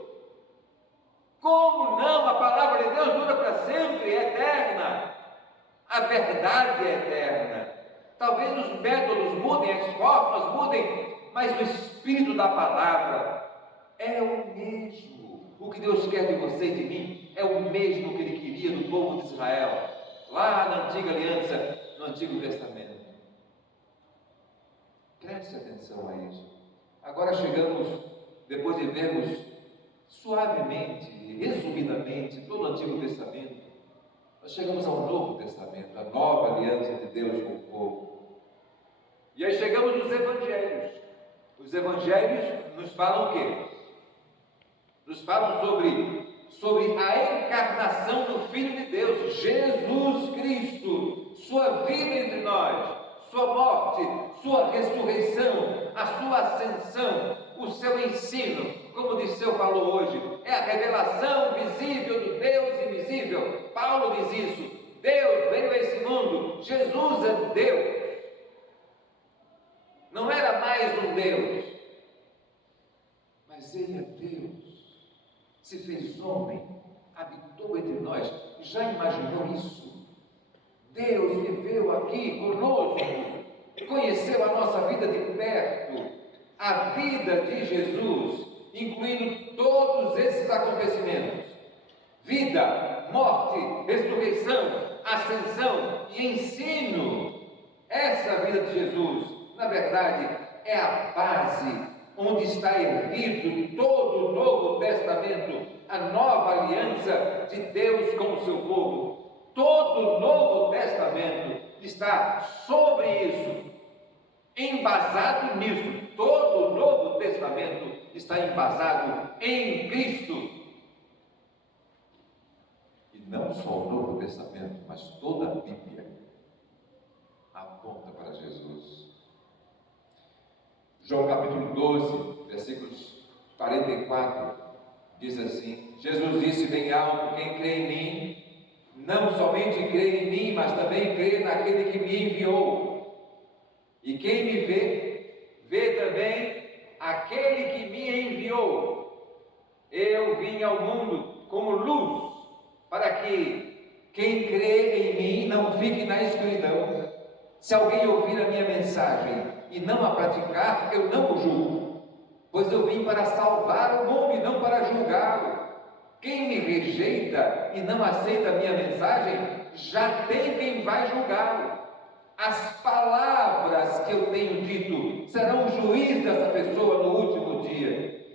Como não? A palavra de Deus dura para sempre, é eterna, a verdade é eterna. Talvez os métodos mudem, as formas mudem, mas o espírito da palavra é o mesmo. O que Deus quer de você e de mim é o mesmo que Ele queria do povo de Israel, lá na antiga aliança, no Antigo Testamento. Preste atenção a isso. Agora chegamos, depois de vermos suavemente, resumidamente, todo o Antigo Testamento, Nós chegamos ao Novo Testamento, a nova aliança de Deus com o povo. E aí chegamos nos Evangelhos. Os Evangelhos nos falam o quê? Nos falam sobre a encarnação do Filho de Deus, Jesus Cristo, sua vida entre nós, sua morte, sua ressurreição, a sua ascensão, o seu ensino, como o Disseu falou hoje, é a revelação visível do Deus invisível. Paulo diz isso, Deus veio a esse mundo, Jesus é Deus. Não era mais um Deus, mas Ele é Deus. Se fez homem, habitou entre nós. Já imaginou isso? Deus viveu aqui conosco, conheceu a nossa vida de perto, a vida de Jesus, incluindo todos esses acontecimentos: vida, morte, ressurreição, ascensão e ensino. Essa vida de Jesus, na verdade, é a base onde está erguido todo o Novo Testamento, a nova aliança de Deus com o seu povo. Todo o Novo Testamento está sobre isso, embasado nisso. Todo o Novo Testamento está embasado em Cristo. E não só o Novo Testamento, mas toda a Bíblia aponta para Jesus. João capítulo 12, versículos 44, diz assim: Jesus disse bem alto: quem crê em mim, não somente crê em mim, mas também crê naquele que me enviou. E quem me vê, vê também aquele que me enviou. Eu vim ao mundo como luz, para que quem crê em mim não fique na escuridão. Se alguém ouvir a minha mensagem e não a praticar, eu não o julgo, pois eu vim para salvar o mundo e não para julgá-lo. Quem me rejeita e não aceita a minha mensagem, já tem quem vai julgá-lo. As palavras que eu tenho dito serão o juiz dessa pessoa no último dia.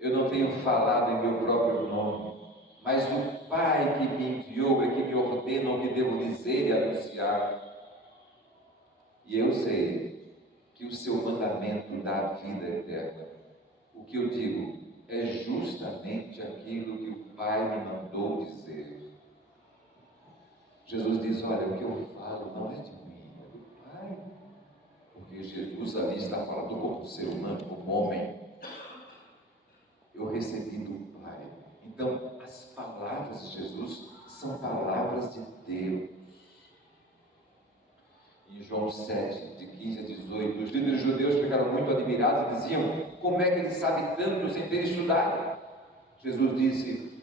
Eu não tenho falado em meu próprio nome, mas o Pai que me enviou é que me ordena o que devo dizer e anunciar. E eu sei que o seu mandamento dá vida eterna. O que eu digo é justamente aquilo que o Pai me mandou dizer. Jesus diz: olha, o que eu falo não é de mim, é do Pai. Porque Jesus ali está falando como ser humano, como homem. Eu recebi do Pai. Então, as palavras de Jesus são palavras de Deus. Em João 7, de 15 a 18, os líderes judeus ficaram muito admirados e diziam: como é que ele sabe tanto sem ter estudado? Jesus disse: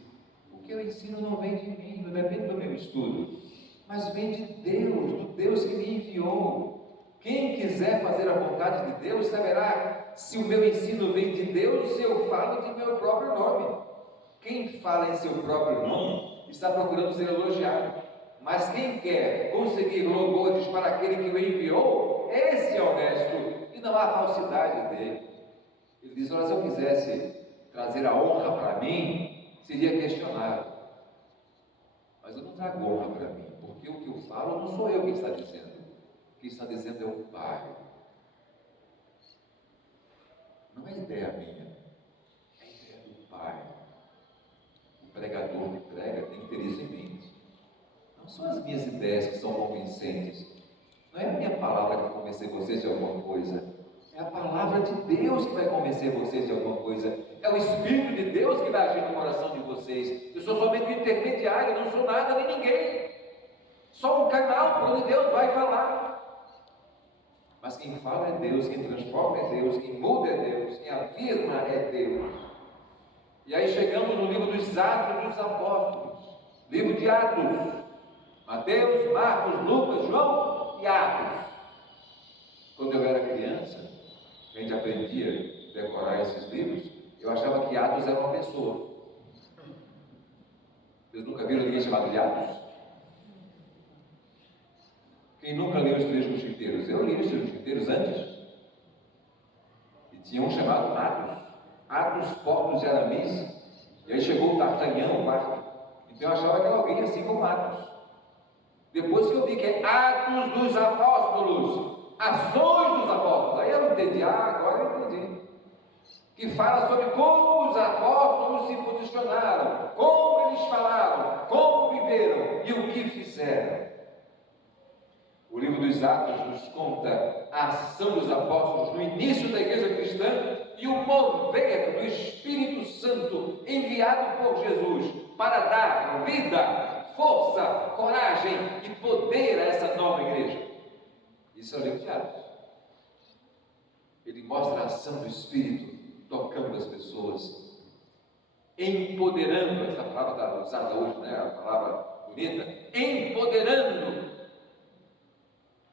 o que eu ensino não vem de mim, não depende do meu estudo, mas vem de Deus, do Deus que me enviou. Quem quiser fazer a vontade de Deus saberá se o meu ensino vem de Deus, se eu falo de meu próprio nome. Quem fala em seu próprio nome está procurando ser elogiado, mas quem quer conseguir louvores para aquele que o enviou, esse é honesto e não há falsidade dele. Ele diz: olha, se eu quisesse trazer a honra para mim, seria questionável, mas eu não trago honra para mim, porque o que eu falo não sou eu quem está dizendo, quem está dizendo é o Pai. Não é ideia minha, é ideia do Pai. O pregador que prega tem que ter isso em mente. Não são as minhas ideias que são convincentes, não é a minha palavra que vai convencer vocês de alguma coisa, é a palavra de Deus que vai convencer vocês de alguma coisa, é o Espírito de Deus que vai agir no coração de vocês. Eu sou somente um intermediário, não sou nada nem ninguém, só um canal por onde Deus vai falar. Mas quem fala é Deus, quem transforma é Deus, quem muda é Deus, quem afirma é Deus. E aí chegamos no livro dos Atos dos Apóstolos, livro de Atos, Mateus, Marcos, Lucas, João e Atos. Quando eu era criança, a gente aprendia a decorar esses livros, eu achava que Atos era uma pessoa. Vocês nunca viram ninguém chamado de Atos? Quem nunca leu os Três Mosquiteiros? Eu li os Três Mosquiteiros antes. E tinha um chamado Atos, Atos, Portos de Aramis. E aí chegou o D'Artagnan, o quarto. Eu achava que era alguém assim como Atos. Depois que eu vi que é Atos dos Apóstolos, Ações dos Apóstolos, aí eu entendi, agora eu entendi. Que fala sobre como os apóstolos se posicionaram, como eles falaram, como viveram e o que fizeram. O livro dos Atos nos conta a ação dos apóstolos no início da igreja cristã e o mover do Espírito Santo enviado por Jesus para dar vida, força, coragem e poder a essa nova igreja. Isso é o livro de Atos. Ele mostra a ação do Espírito tocando as pessoas, empoderando, essa palavra está usada hoje, né? A palavra bonita, empoderando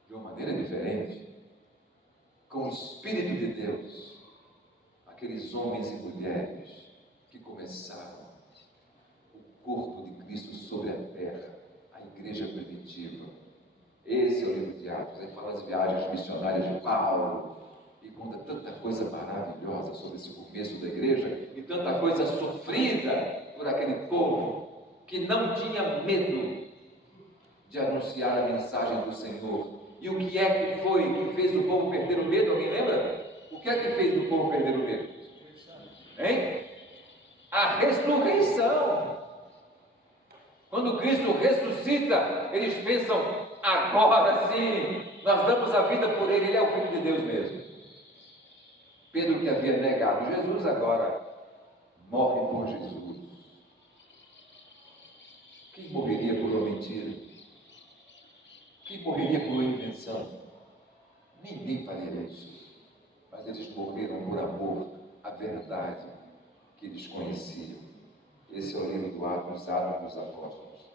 de uma maneira diferente, com o Espírito de Deus, aqueles homens e mulheres que começaram o corpo de Cristo sobre a terra, a igreja primitiva. Esse é o livro de Atos. Aí fala das viagens missionárias de Paulo e conta tanta coisa maravilhosa sobre esse começo da igreja e tanta coisa sofrida por aquele povo que não tinha medo de anunciar a mensagem do Senhor. E o que é que foi que fez o povo perder o medo? Alguém lembra? O que é que fez o povo perder o medo? Hein? A ressurreição. Quando Cristo ressuscita, eles pensam, agora sim, nós damos a vida por Ele, Ele é o Filho de Deus mesmo. Pedro, que havia negado Jesus, agora morre por Jesus. Quem morreria por uma mentira? Quem morreria por uma invenção? Ninguém faria isso. Mas eles morreram por amor à verdade que eles conheciam. Esse é o livro do Atos dos Apóstolos.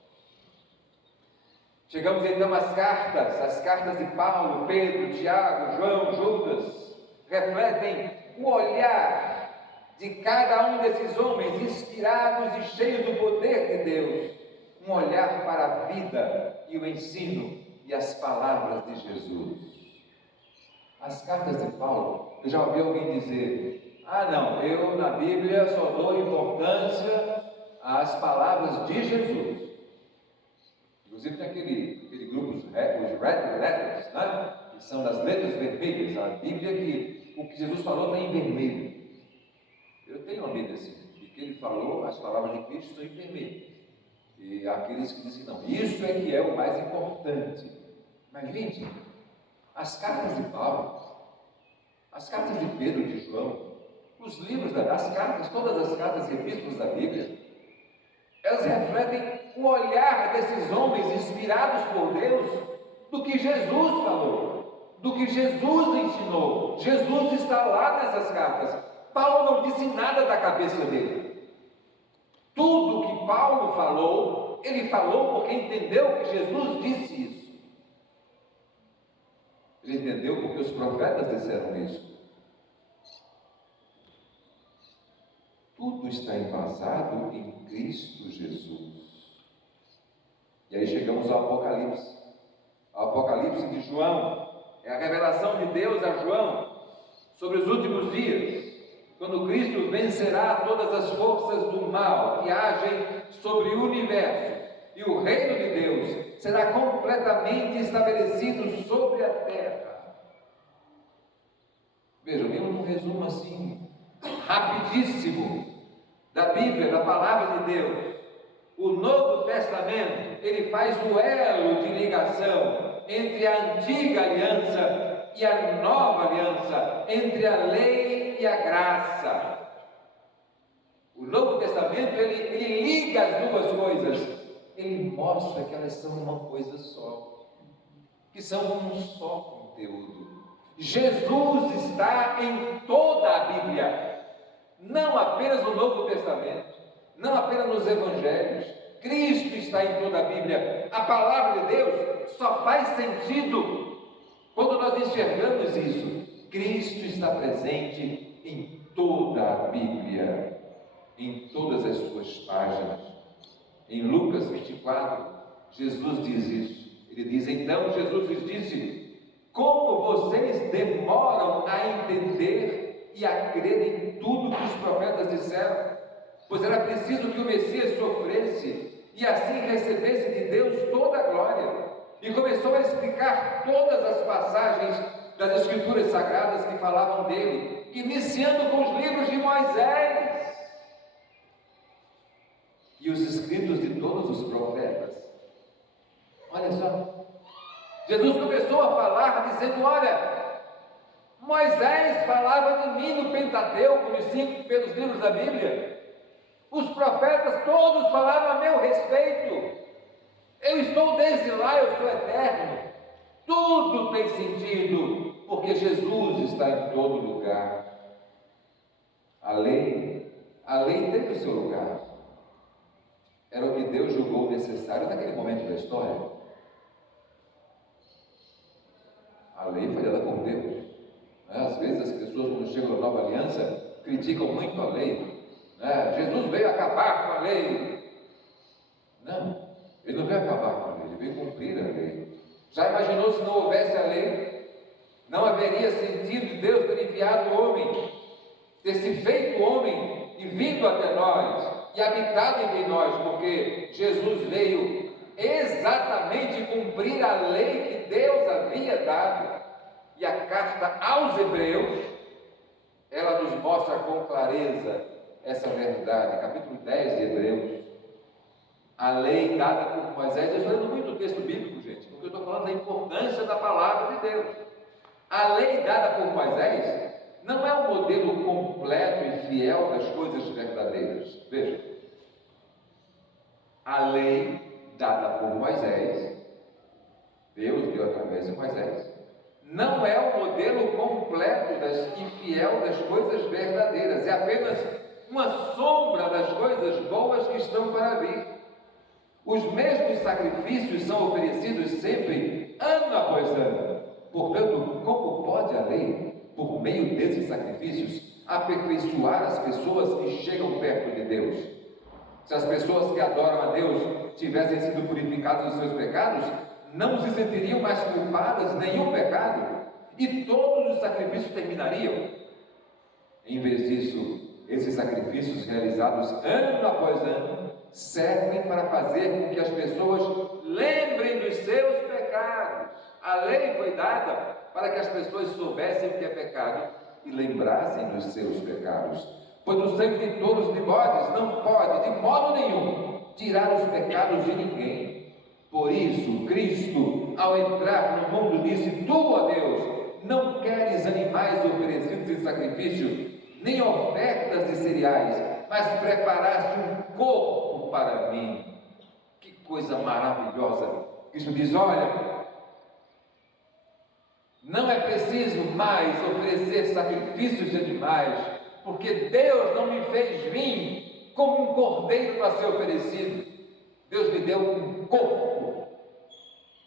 Chegamos então às cartas de Paulo, Pedro, Tiago, João, Judas, refletem o olhar de cada um desses homens inspirados e cheios do poder de Deus, um olhar para a vida e o ensino e as palavras de Jesus. As cartas de Paulo, eu já ouvi alguém dizer, não, eu na Bíblia só dou importância às palavras de Jesus. Inclusive tem aquele grupo, os Red Letters, né? Que são das letras vermelhas, a Bíblia que o que Jesus falou está em vermelho. Eu tenho uma Bíblia assim, e que ele falou, as palavras de Cristo estão em vermelho. E há aqueles que dizem, não, isso é que é o mais importante. Mas, gente, as cartas de Paulo, as cartas de Pedro e de João, os livros, as cartas, todas as cartas e epístolas da Bíblia, elas refletem o olhar desses homens inspirados por Deus do que Jesus falou, do que Jesus ensinou. Jesus está lá nessas cartas. Paulo não disse nada da cabeça dele. Tudo que Paulo falou, ele falou porque entendeu que Jesus disse isso. Ele entendeu porque os profetas disseram isso. Tudo está embasado em Cristo Jesus. E aí chegamos ao Apocalipse. O Apocalipse de João é a revelação de Deus a João sobre os últimos dias, quando Cristo vencerá todas as forças do mal que agem sobre o universo, e o reino de Deus será completamente estabelecido sobre a terra. Vejam, um resumo assim, rapidíssimo, da Bíblia, da Palavra de Deus. O Novo Testamento, ele faz o elo de ligação entre a antiga aliança e a nova aliança, entre a lei e a graça. O Novo Testamento, ele liga as duas coisas, ele mostra que elas são uma coisa só, que são um só conteúdo. Jesus está em toda a Bíblia, não apenas no Novo Testamento, não apenas nos Evangelhos. Cristo está em toda a Bíblia. A palavra de Deus só faz sentido quando nós enxergamos isso. Cristo está presente em toda a Bíblia, em todas as suas páginas. Em Lucas 24, Jesus diz isso. Ele diz, então Jesus lhes disse, como vocês demoram a entender e a crer em tudo que os profetas disseram? Pois era preciso que o Messias sofresse e assim recebesse de Deus toda a glória. E começou a explicar todas as passagens das Escrituras Sagradas que falavam dele, iniciando com os livros de Moisés e os escritos de todos os profetas. Olha só, Jesus começou a falar dizendo: olha, Moisés falava de mim no Pentateuco, nos 5 primeiros livros da Bíblia. Os profetas todos falaram a meu respeito. Eu estou desde lá, eu sou eterno. Tudo tem sentido, porque Jesus está em todo lugar. A lei teve o seu lugar. Era o que Deus julgou necessário naquele momento da história. A lei foi dada por Deus. Às vezes as pessoas, quando chegam na nova aliança, criticam muito a lei. Jesus veio acabar com a lei. Não, ele não veio acabar com a lei, ele veio cumprir a lei. Já imaginou se não houvesse a lei? Não haveria sentido de Deus ter enviado o homem, ter se feito homem e vindo até nós e habitado entre nós, porque Jesus veio exatamente cumprir a lei que Deus havia dado. E a carta aos Hebreus, ela nos mostra com clareza essa verdade. Capítulo 10 de Hebreus, a lei dada por Moisés. Eu estou lendo muito o texto bíblico, gente, porque eu estou falando da importância da palavra de Deus. A lei dada por Moisés não é um modelo completo e fiel das coisas verdadeiras. Veja, a lei dada por Moisés, Deus deu através de Moisés, não é o modelo completo e fiel das coisas verdadeiras, é apenas uma sombra das coisas boas que estão para vir. Os mesmos sacrifícios são oferecidos sempre, ano após ano. Portanto, como pode a lei, por meio desses sacrifícios, aperfeiçoar as pessoas que chegam perto de Deus? Se as pessoas que adoram a Deus tivessem sido purificadas dos seus pecados, não se sentiriam mais culpadas de nenhum pecado, e todos os sacrifícios terminariam. Em vez disso, esses sacrifícios realizados ano após ano servem para fazer com que as pessoas lembrem dos seus pecados. A lei foi dada para que as pessoas soubessem o que é pecado e lembrassem dos seus pecados. Pois o sangue de touros e de bodes não pode, de modo nenhum, tirar os pecados de ninguém. Por isso, Cristo, ao entrar no mundo, disse: tu, ó Deus, não queres animais oferecidos em sacrifício, nem ofertas de cereais, mas preparaste um corpo para mim. Que coisa maravilhosa! Cristo diz: olha, não é preciso mais oferecer sacrifícios de animais, porque Deus não me fez vir como um cordeiro para ser oferecido. Deus me deu um corpo,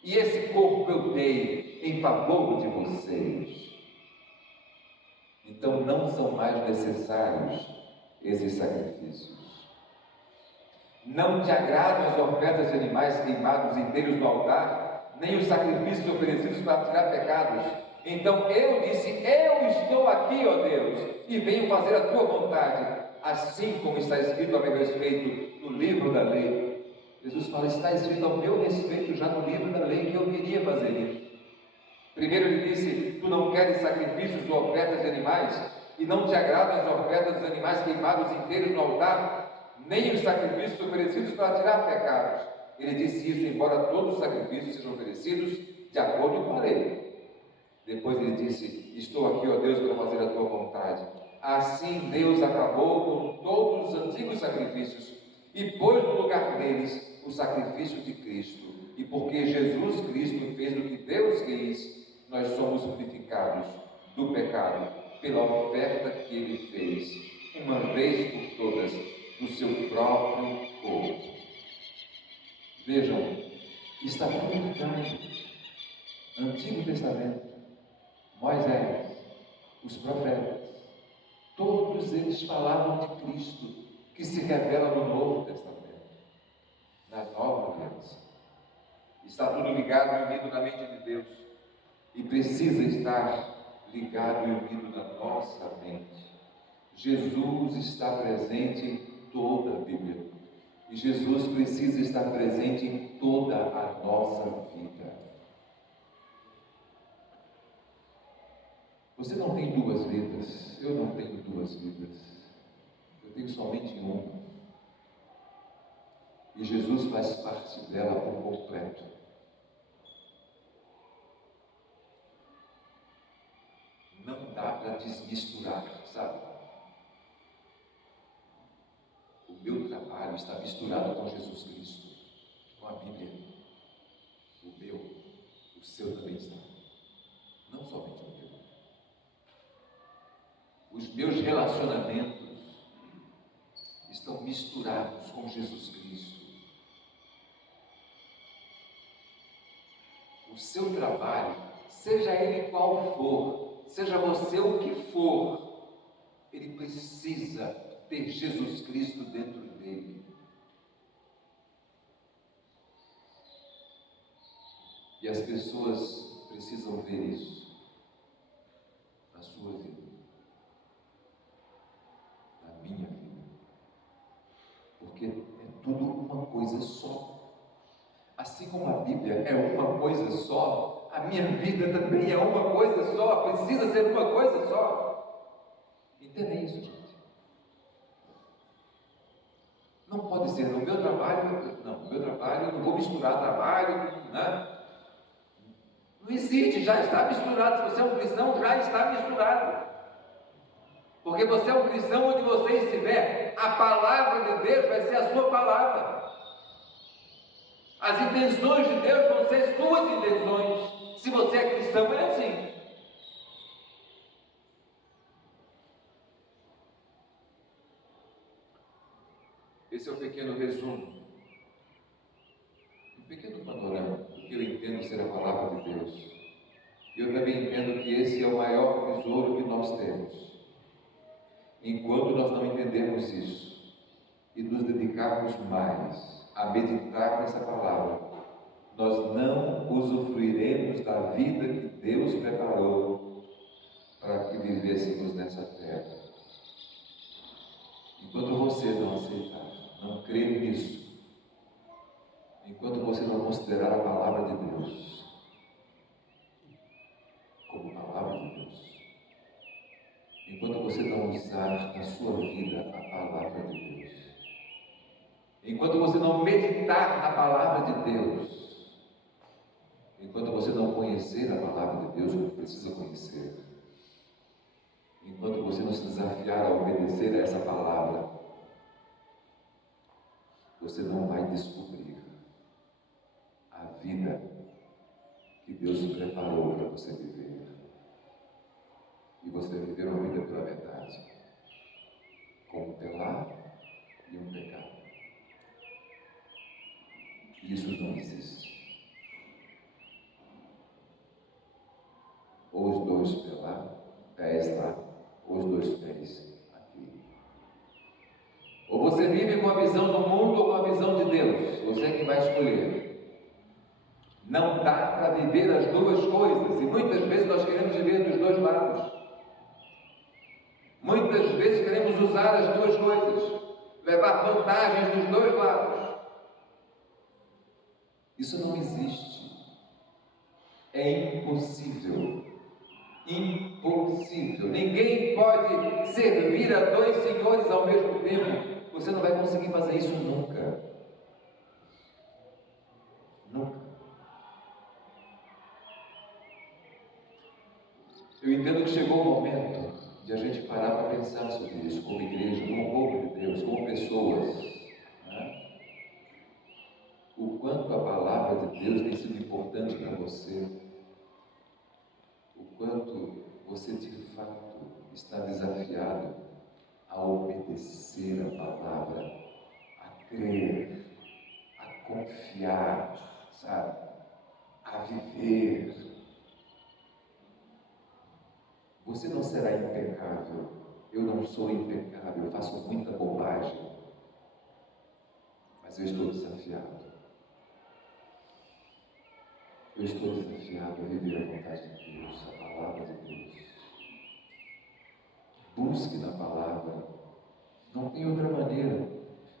e esse corpo eu dei em favor de vocês. Então não são mais necessários esses sacrifícios. Não te agradam as ofertas de animais queimados inteiros no altar, nem os sacrifícios oferecidos para tirar pecados. Então eu disse: eu estou aqui, ó Deus, e venho fazer a tua vontade, assim como está escrito a meu respeito no livro da lei. Jesus fala: está escrito ao meu respeito já no livro da lei que eu queria fazer isso. Primeiro ele disse: tu não queres sacrifícios ou ofertas de animais, e não te agradam as ofertas dos animais queimados inteiros no altar, nem os sacrifícios oferecidos para tirar pecados. Ele disse isso embora todos os sacrifícios sejam oferecidos de acordo com a lei. Depois ele disse: estou aqui, ó Deus, para fazer a tua vontade. Assim Deus acabou com todos os antigos sacrifícios e pôs no lugar deles o sacrifício de Cristo. E porque Jesus Cristo fez o que Deus quis, nós somos purificados do pecado pela oferta que Ele fez, uma vez por todas, do seu próprio corpo. Vejam, está tudo claro. Antigo Testamento, Moisés, os profetas, todos eles falavam de Cristo, que se revela no Novo Testamento, na Nova Aliança. Está tudo ligado e unido na mente de Deus, e precisa estar ligado e unido na nossa mente. Jesus está presente em toda a Bíblia. E Jesus precisa estar presente em toda a nossa vida. Você não tem duas vidas, eu não tenho duas vidas, eu tenho somente uma. E Jesus faz parte dela por completo. Não dá para desmisturar, sabe? O meu trabalho está misturado com Jesus Cristo, com a Bíblia. O seu também está. Não somente o meu. Os meus relacionamentos estão misturados com Jesus Cristo. O seu trabalho, seja ele qual for, seja você o que for, ele precisa ter Jesus Cristo dentro dele. E as pessoas precisam ver isso na sua vida, na minha vida, porque é tudo uma coisa só. Assim como a Bíblia é uma coisa só, a minha vida também é uma coisa só, precisa ser uma coisa só. Entendem isso, gente? Não pode ser, no meu trabalho, eu não vou misturar trabalho, né? Não existe, já está misturado. Se você é um cristão, já está misturado. Porque você é um cristão onde você estiver, a palavra de Deus vai ser a sua palavra. As intenções de Deus vão ser suas intenções. Se você é cristão, é assim. Esse é o pequeno resumo, um pequeno panorama do que eu entendo ser a palavra de Deus. Eu também entendo que esse é o maior tesouro que nós temos. Enquanto nós não entendermos isso e nos dedicarmos mais a meditar nessa palavra, nós não usufruiremos da vida que Deus preparou para que vivêssemos nessa terra. Enquanto você não aceitar, não crer nisso, enquanto você não considerar a palavra de Deus como palavra de Deus, enquanto você não usar na sua vida a palavra de Deus, enquanto você não meditar na palavra de Deus, enquanto você não conhecer a palavra de Deus como precisa conhecer, enquanto você não se desafiar a obedecer a essa palavra, você não vai descobrir a vida que Deus preparou para você viver. E você vai viver uma vida pela verdade, com um telar e um pecado. Isso não existe. Ou os dois pés lá, ou os dois pés aqui. Ou você vive com a visão do mundo ou com a visão de Deus. Você é que vai escolher. Não dá para viver as duas coisas. E muitas vezes nós queremos viver dos dois lados. Muitas vezes queremos usar as duas coisas. Levar vantagens dos dois lados. Isso não existe. É impossível. Impossível. Ninguém pode servir a dois senhores ao mesmo tempo. Você não vai conseguir fazer isso nunca. Nunca. Eu entendo que chegou o momento de a gente parar para pensar sobre isso, como igreja, como povo de Deus, como pessoas. Né? O quanto a palavra de Deus tem sido importante para você. O quanto você de fato está desafiado a obedecer a palavra, a crer, a confiar, sabe? A viver. Você não será impecável. Eu não sou impecável, eu faço muita bobagem. Mas eu estou desafiado. Eu estou desafiado a viver a vontade de Deus, a palavra de Deus. Busque na palavra. Não tem outra maneira.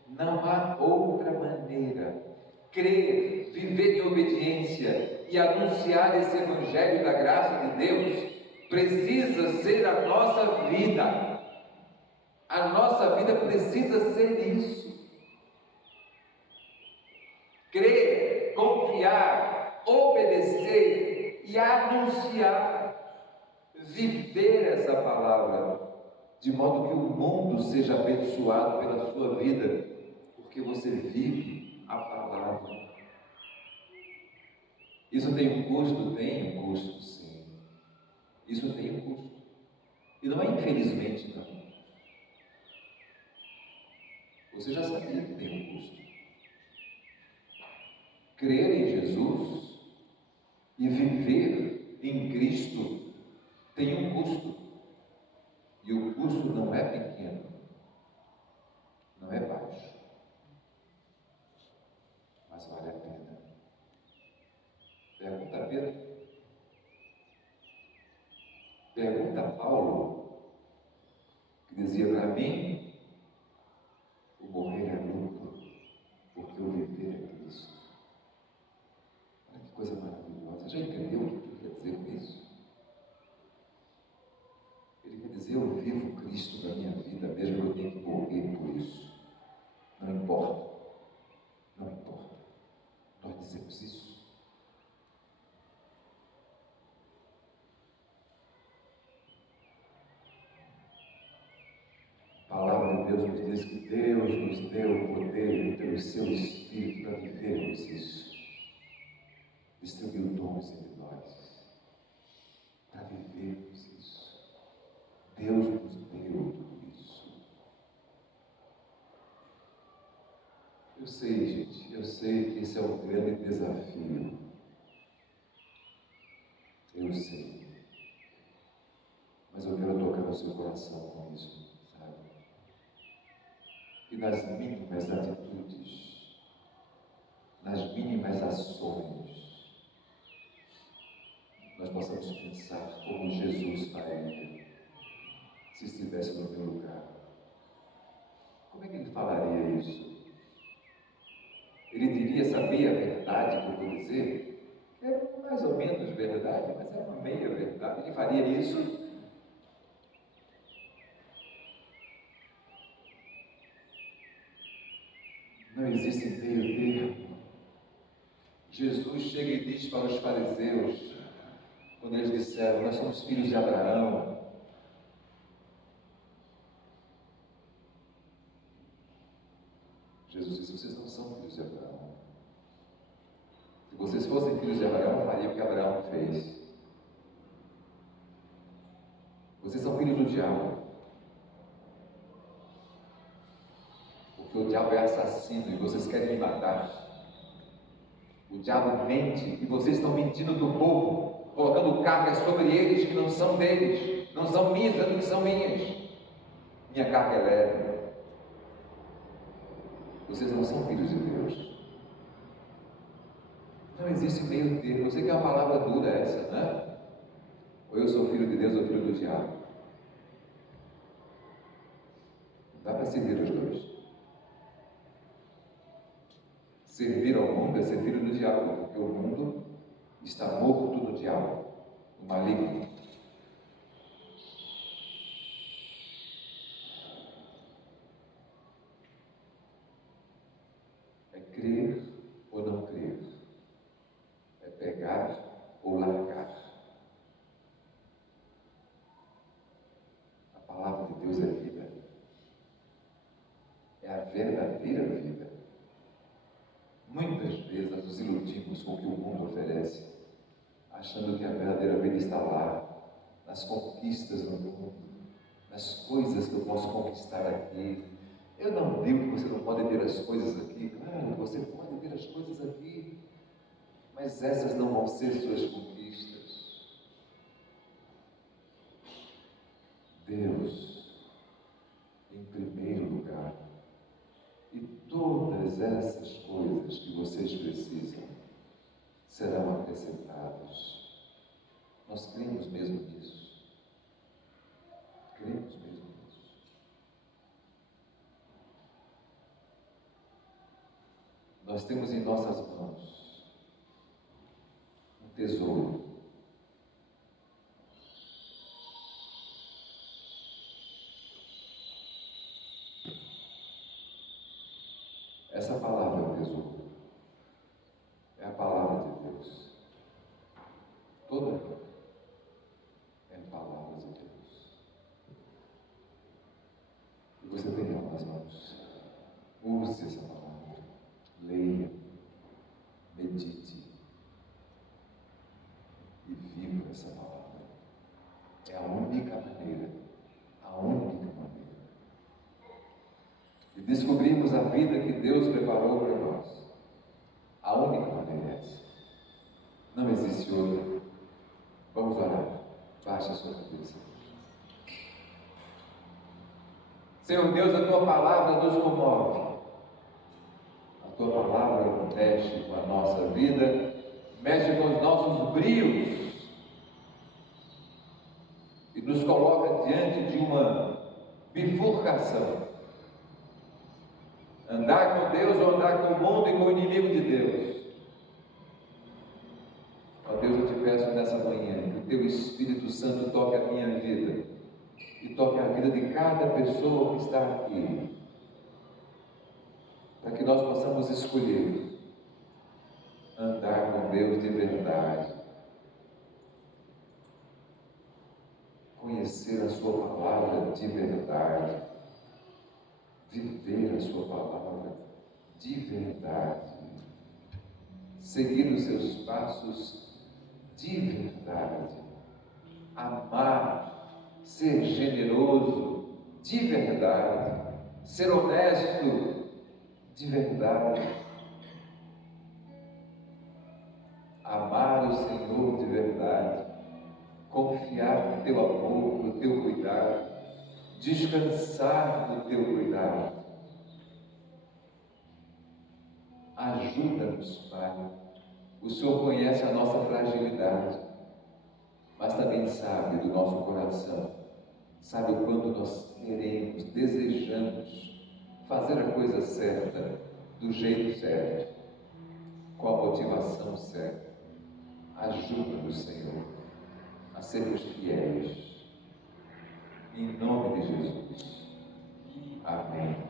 Não há outra maneira. Crer, viver em obediência e anunciar esse Evangelho da graça de Deus precisa ser a nossa vida. A nossa vida precisa ser isso. Crer, confiar, obedecer e anunciar. Viver essa palavra, de modo que o mundo seja abençoado pela sua vida, porque você vive a palavra. Isso tem um custo? Tem um custo, sim. Isso tem um custo. E não é infelizmente, não. Você já sabia que tem um custo. Crer em Jesus e viver em Cristo tem um custo. E o custo não é pequeno, não é baixo, mas vale a pena. Pergunta a Pedro. Pergunta a Paulo, que dizia para mim: o morrer é lucro, porque o viver é Cristo. Olha que coisa maravilhosa. Você já entendeu o que ele quer dizer com isso? Ele quer dizer: eu vivo Cristo na minha vida, mesmo que eu tenha que morrer por isso. Não importa. Não importa. Nós dizemos isso. A palavra de Deus nos diz que Deus nos deu o poder pelo seu Espírito para vivermos isso. Distribuiu dons entre nós para vivermos isso. Deus nos deu tudo isso. Eu sei, gente, eu sei que esse é um grande desafio. Eu sei. Mas eu quero tocar no seu coração com isso, sabe? E nas mínimas atitudes, nas mínimas ações, nós possamos pensar como Jesus faria se estivesse no meu lugar. Como é que ele falaria isso? Ele diria: sabia a verdade que eu vou dizer? É mais ou menos verdade, mas é uma meia verdade. Ele faria isso? Não existe meio termo. Jesus chega e diz para os fariseus, quando eles disseram: nós somos filhos de Abraão. Jesus disse: vocês não são filhos de Abraão. Se vocês fossem filhos de Abraão, fariam o que Abraão fez. Vocês são filhos do diabo. Porque o diabo é assassino e vocês querem me matar. O diabo mente e vocês estão mentindo para o povo, colocando cargas sobre eles que não são deles, não são minhas, dizendo que são minhas. Minha carga é leve. Vocês não são filhos de Deus. Não existe meio termo. Eu sei que é uma palavra dura essa, né? Ou eu sou filho de Deus ou filho do diabo. Não dá para servir os dois. Servir ao mundo é ser filho do diabo, porque o mundo está morto no diabo, no maligno. É crer ou não crer. É pegar ou largar. A palavra de Deus é vida. É a verdadeira vida. Muitas vezes nós nos iludimos com o que o mundo oferece, achando que a verdadeira vida está lá, nas conquistas do mundo, nas coisas que eu posso conquistar aqui. Eu não digo que você não pode ter as coisas aqui. Claro, você pode ter as coisas aqui, mas essas não vão ser suas conquistas. Deus em primeiro lugar. E todas essas coisas que vocês precisam serão acrescentadas. Nós cremos mesmo nisso. Cremos mesmo nisso. nós temos em nossas mãos um tesouro. Essa palavra é o tesouro. É a palavra de Deus. Toda é a palavra de Deus. E você tem ela nas mãos. Use essa palavra. Leia. Medite. E viva essa palavra. É a única maneira. A única maneira. E descobrimos a vida que Deus preparou para nós. A única maneira é essa. Não existe outra. Vamos orar. Baixe a sua cabeça. Senhor Deus, a Tua palavra nos comove. A Tua palavra mexe com a nossa vida, mexe com os nossos brios e nos coloca diante de uma bifurcação. Andar com Deus ou andar com o mundo e com o inimigo de Deus. Ó Deus, eu te peço nessa manhã que o Teu Espírito Santo toque a minha vida e toque a vida de cada pessoa que está aqui, para que nós possamos escolher andar com Deus de verdade, conhecer a Sua palavra de verdade, viver a Sua palavra de verdade, seguir os Seus passos de verdade, amar, ser generoso de verdade, ser honesto de verdade, amar o Senhor de verdade, confiar no Teu amor, no Teu cuidado, descansar no Teu cuidado. Ajuda-nos, Pai. O Senhor conhece a nossa fragilidade, mas também sabe do nosso coração, sabe o quanto nós queremos, desejamos fazer a coisa certa, do jeito certo, com a motivação certa. Ajuda-nos, Senhor, a sermos fiéis. Em nome de Jesus. Amém.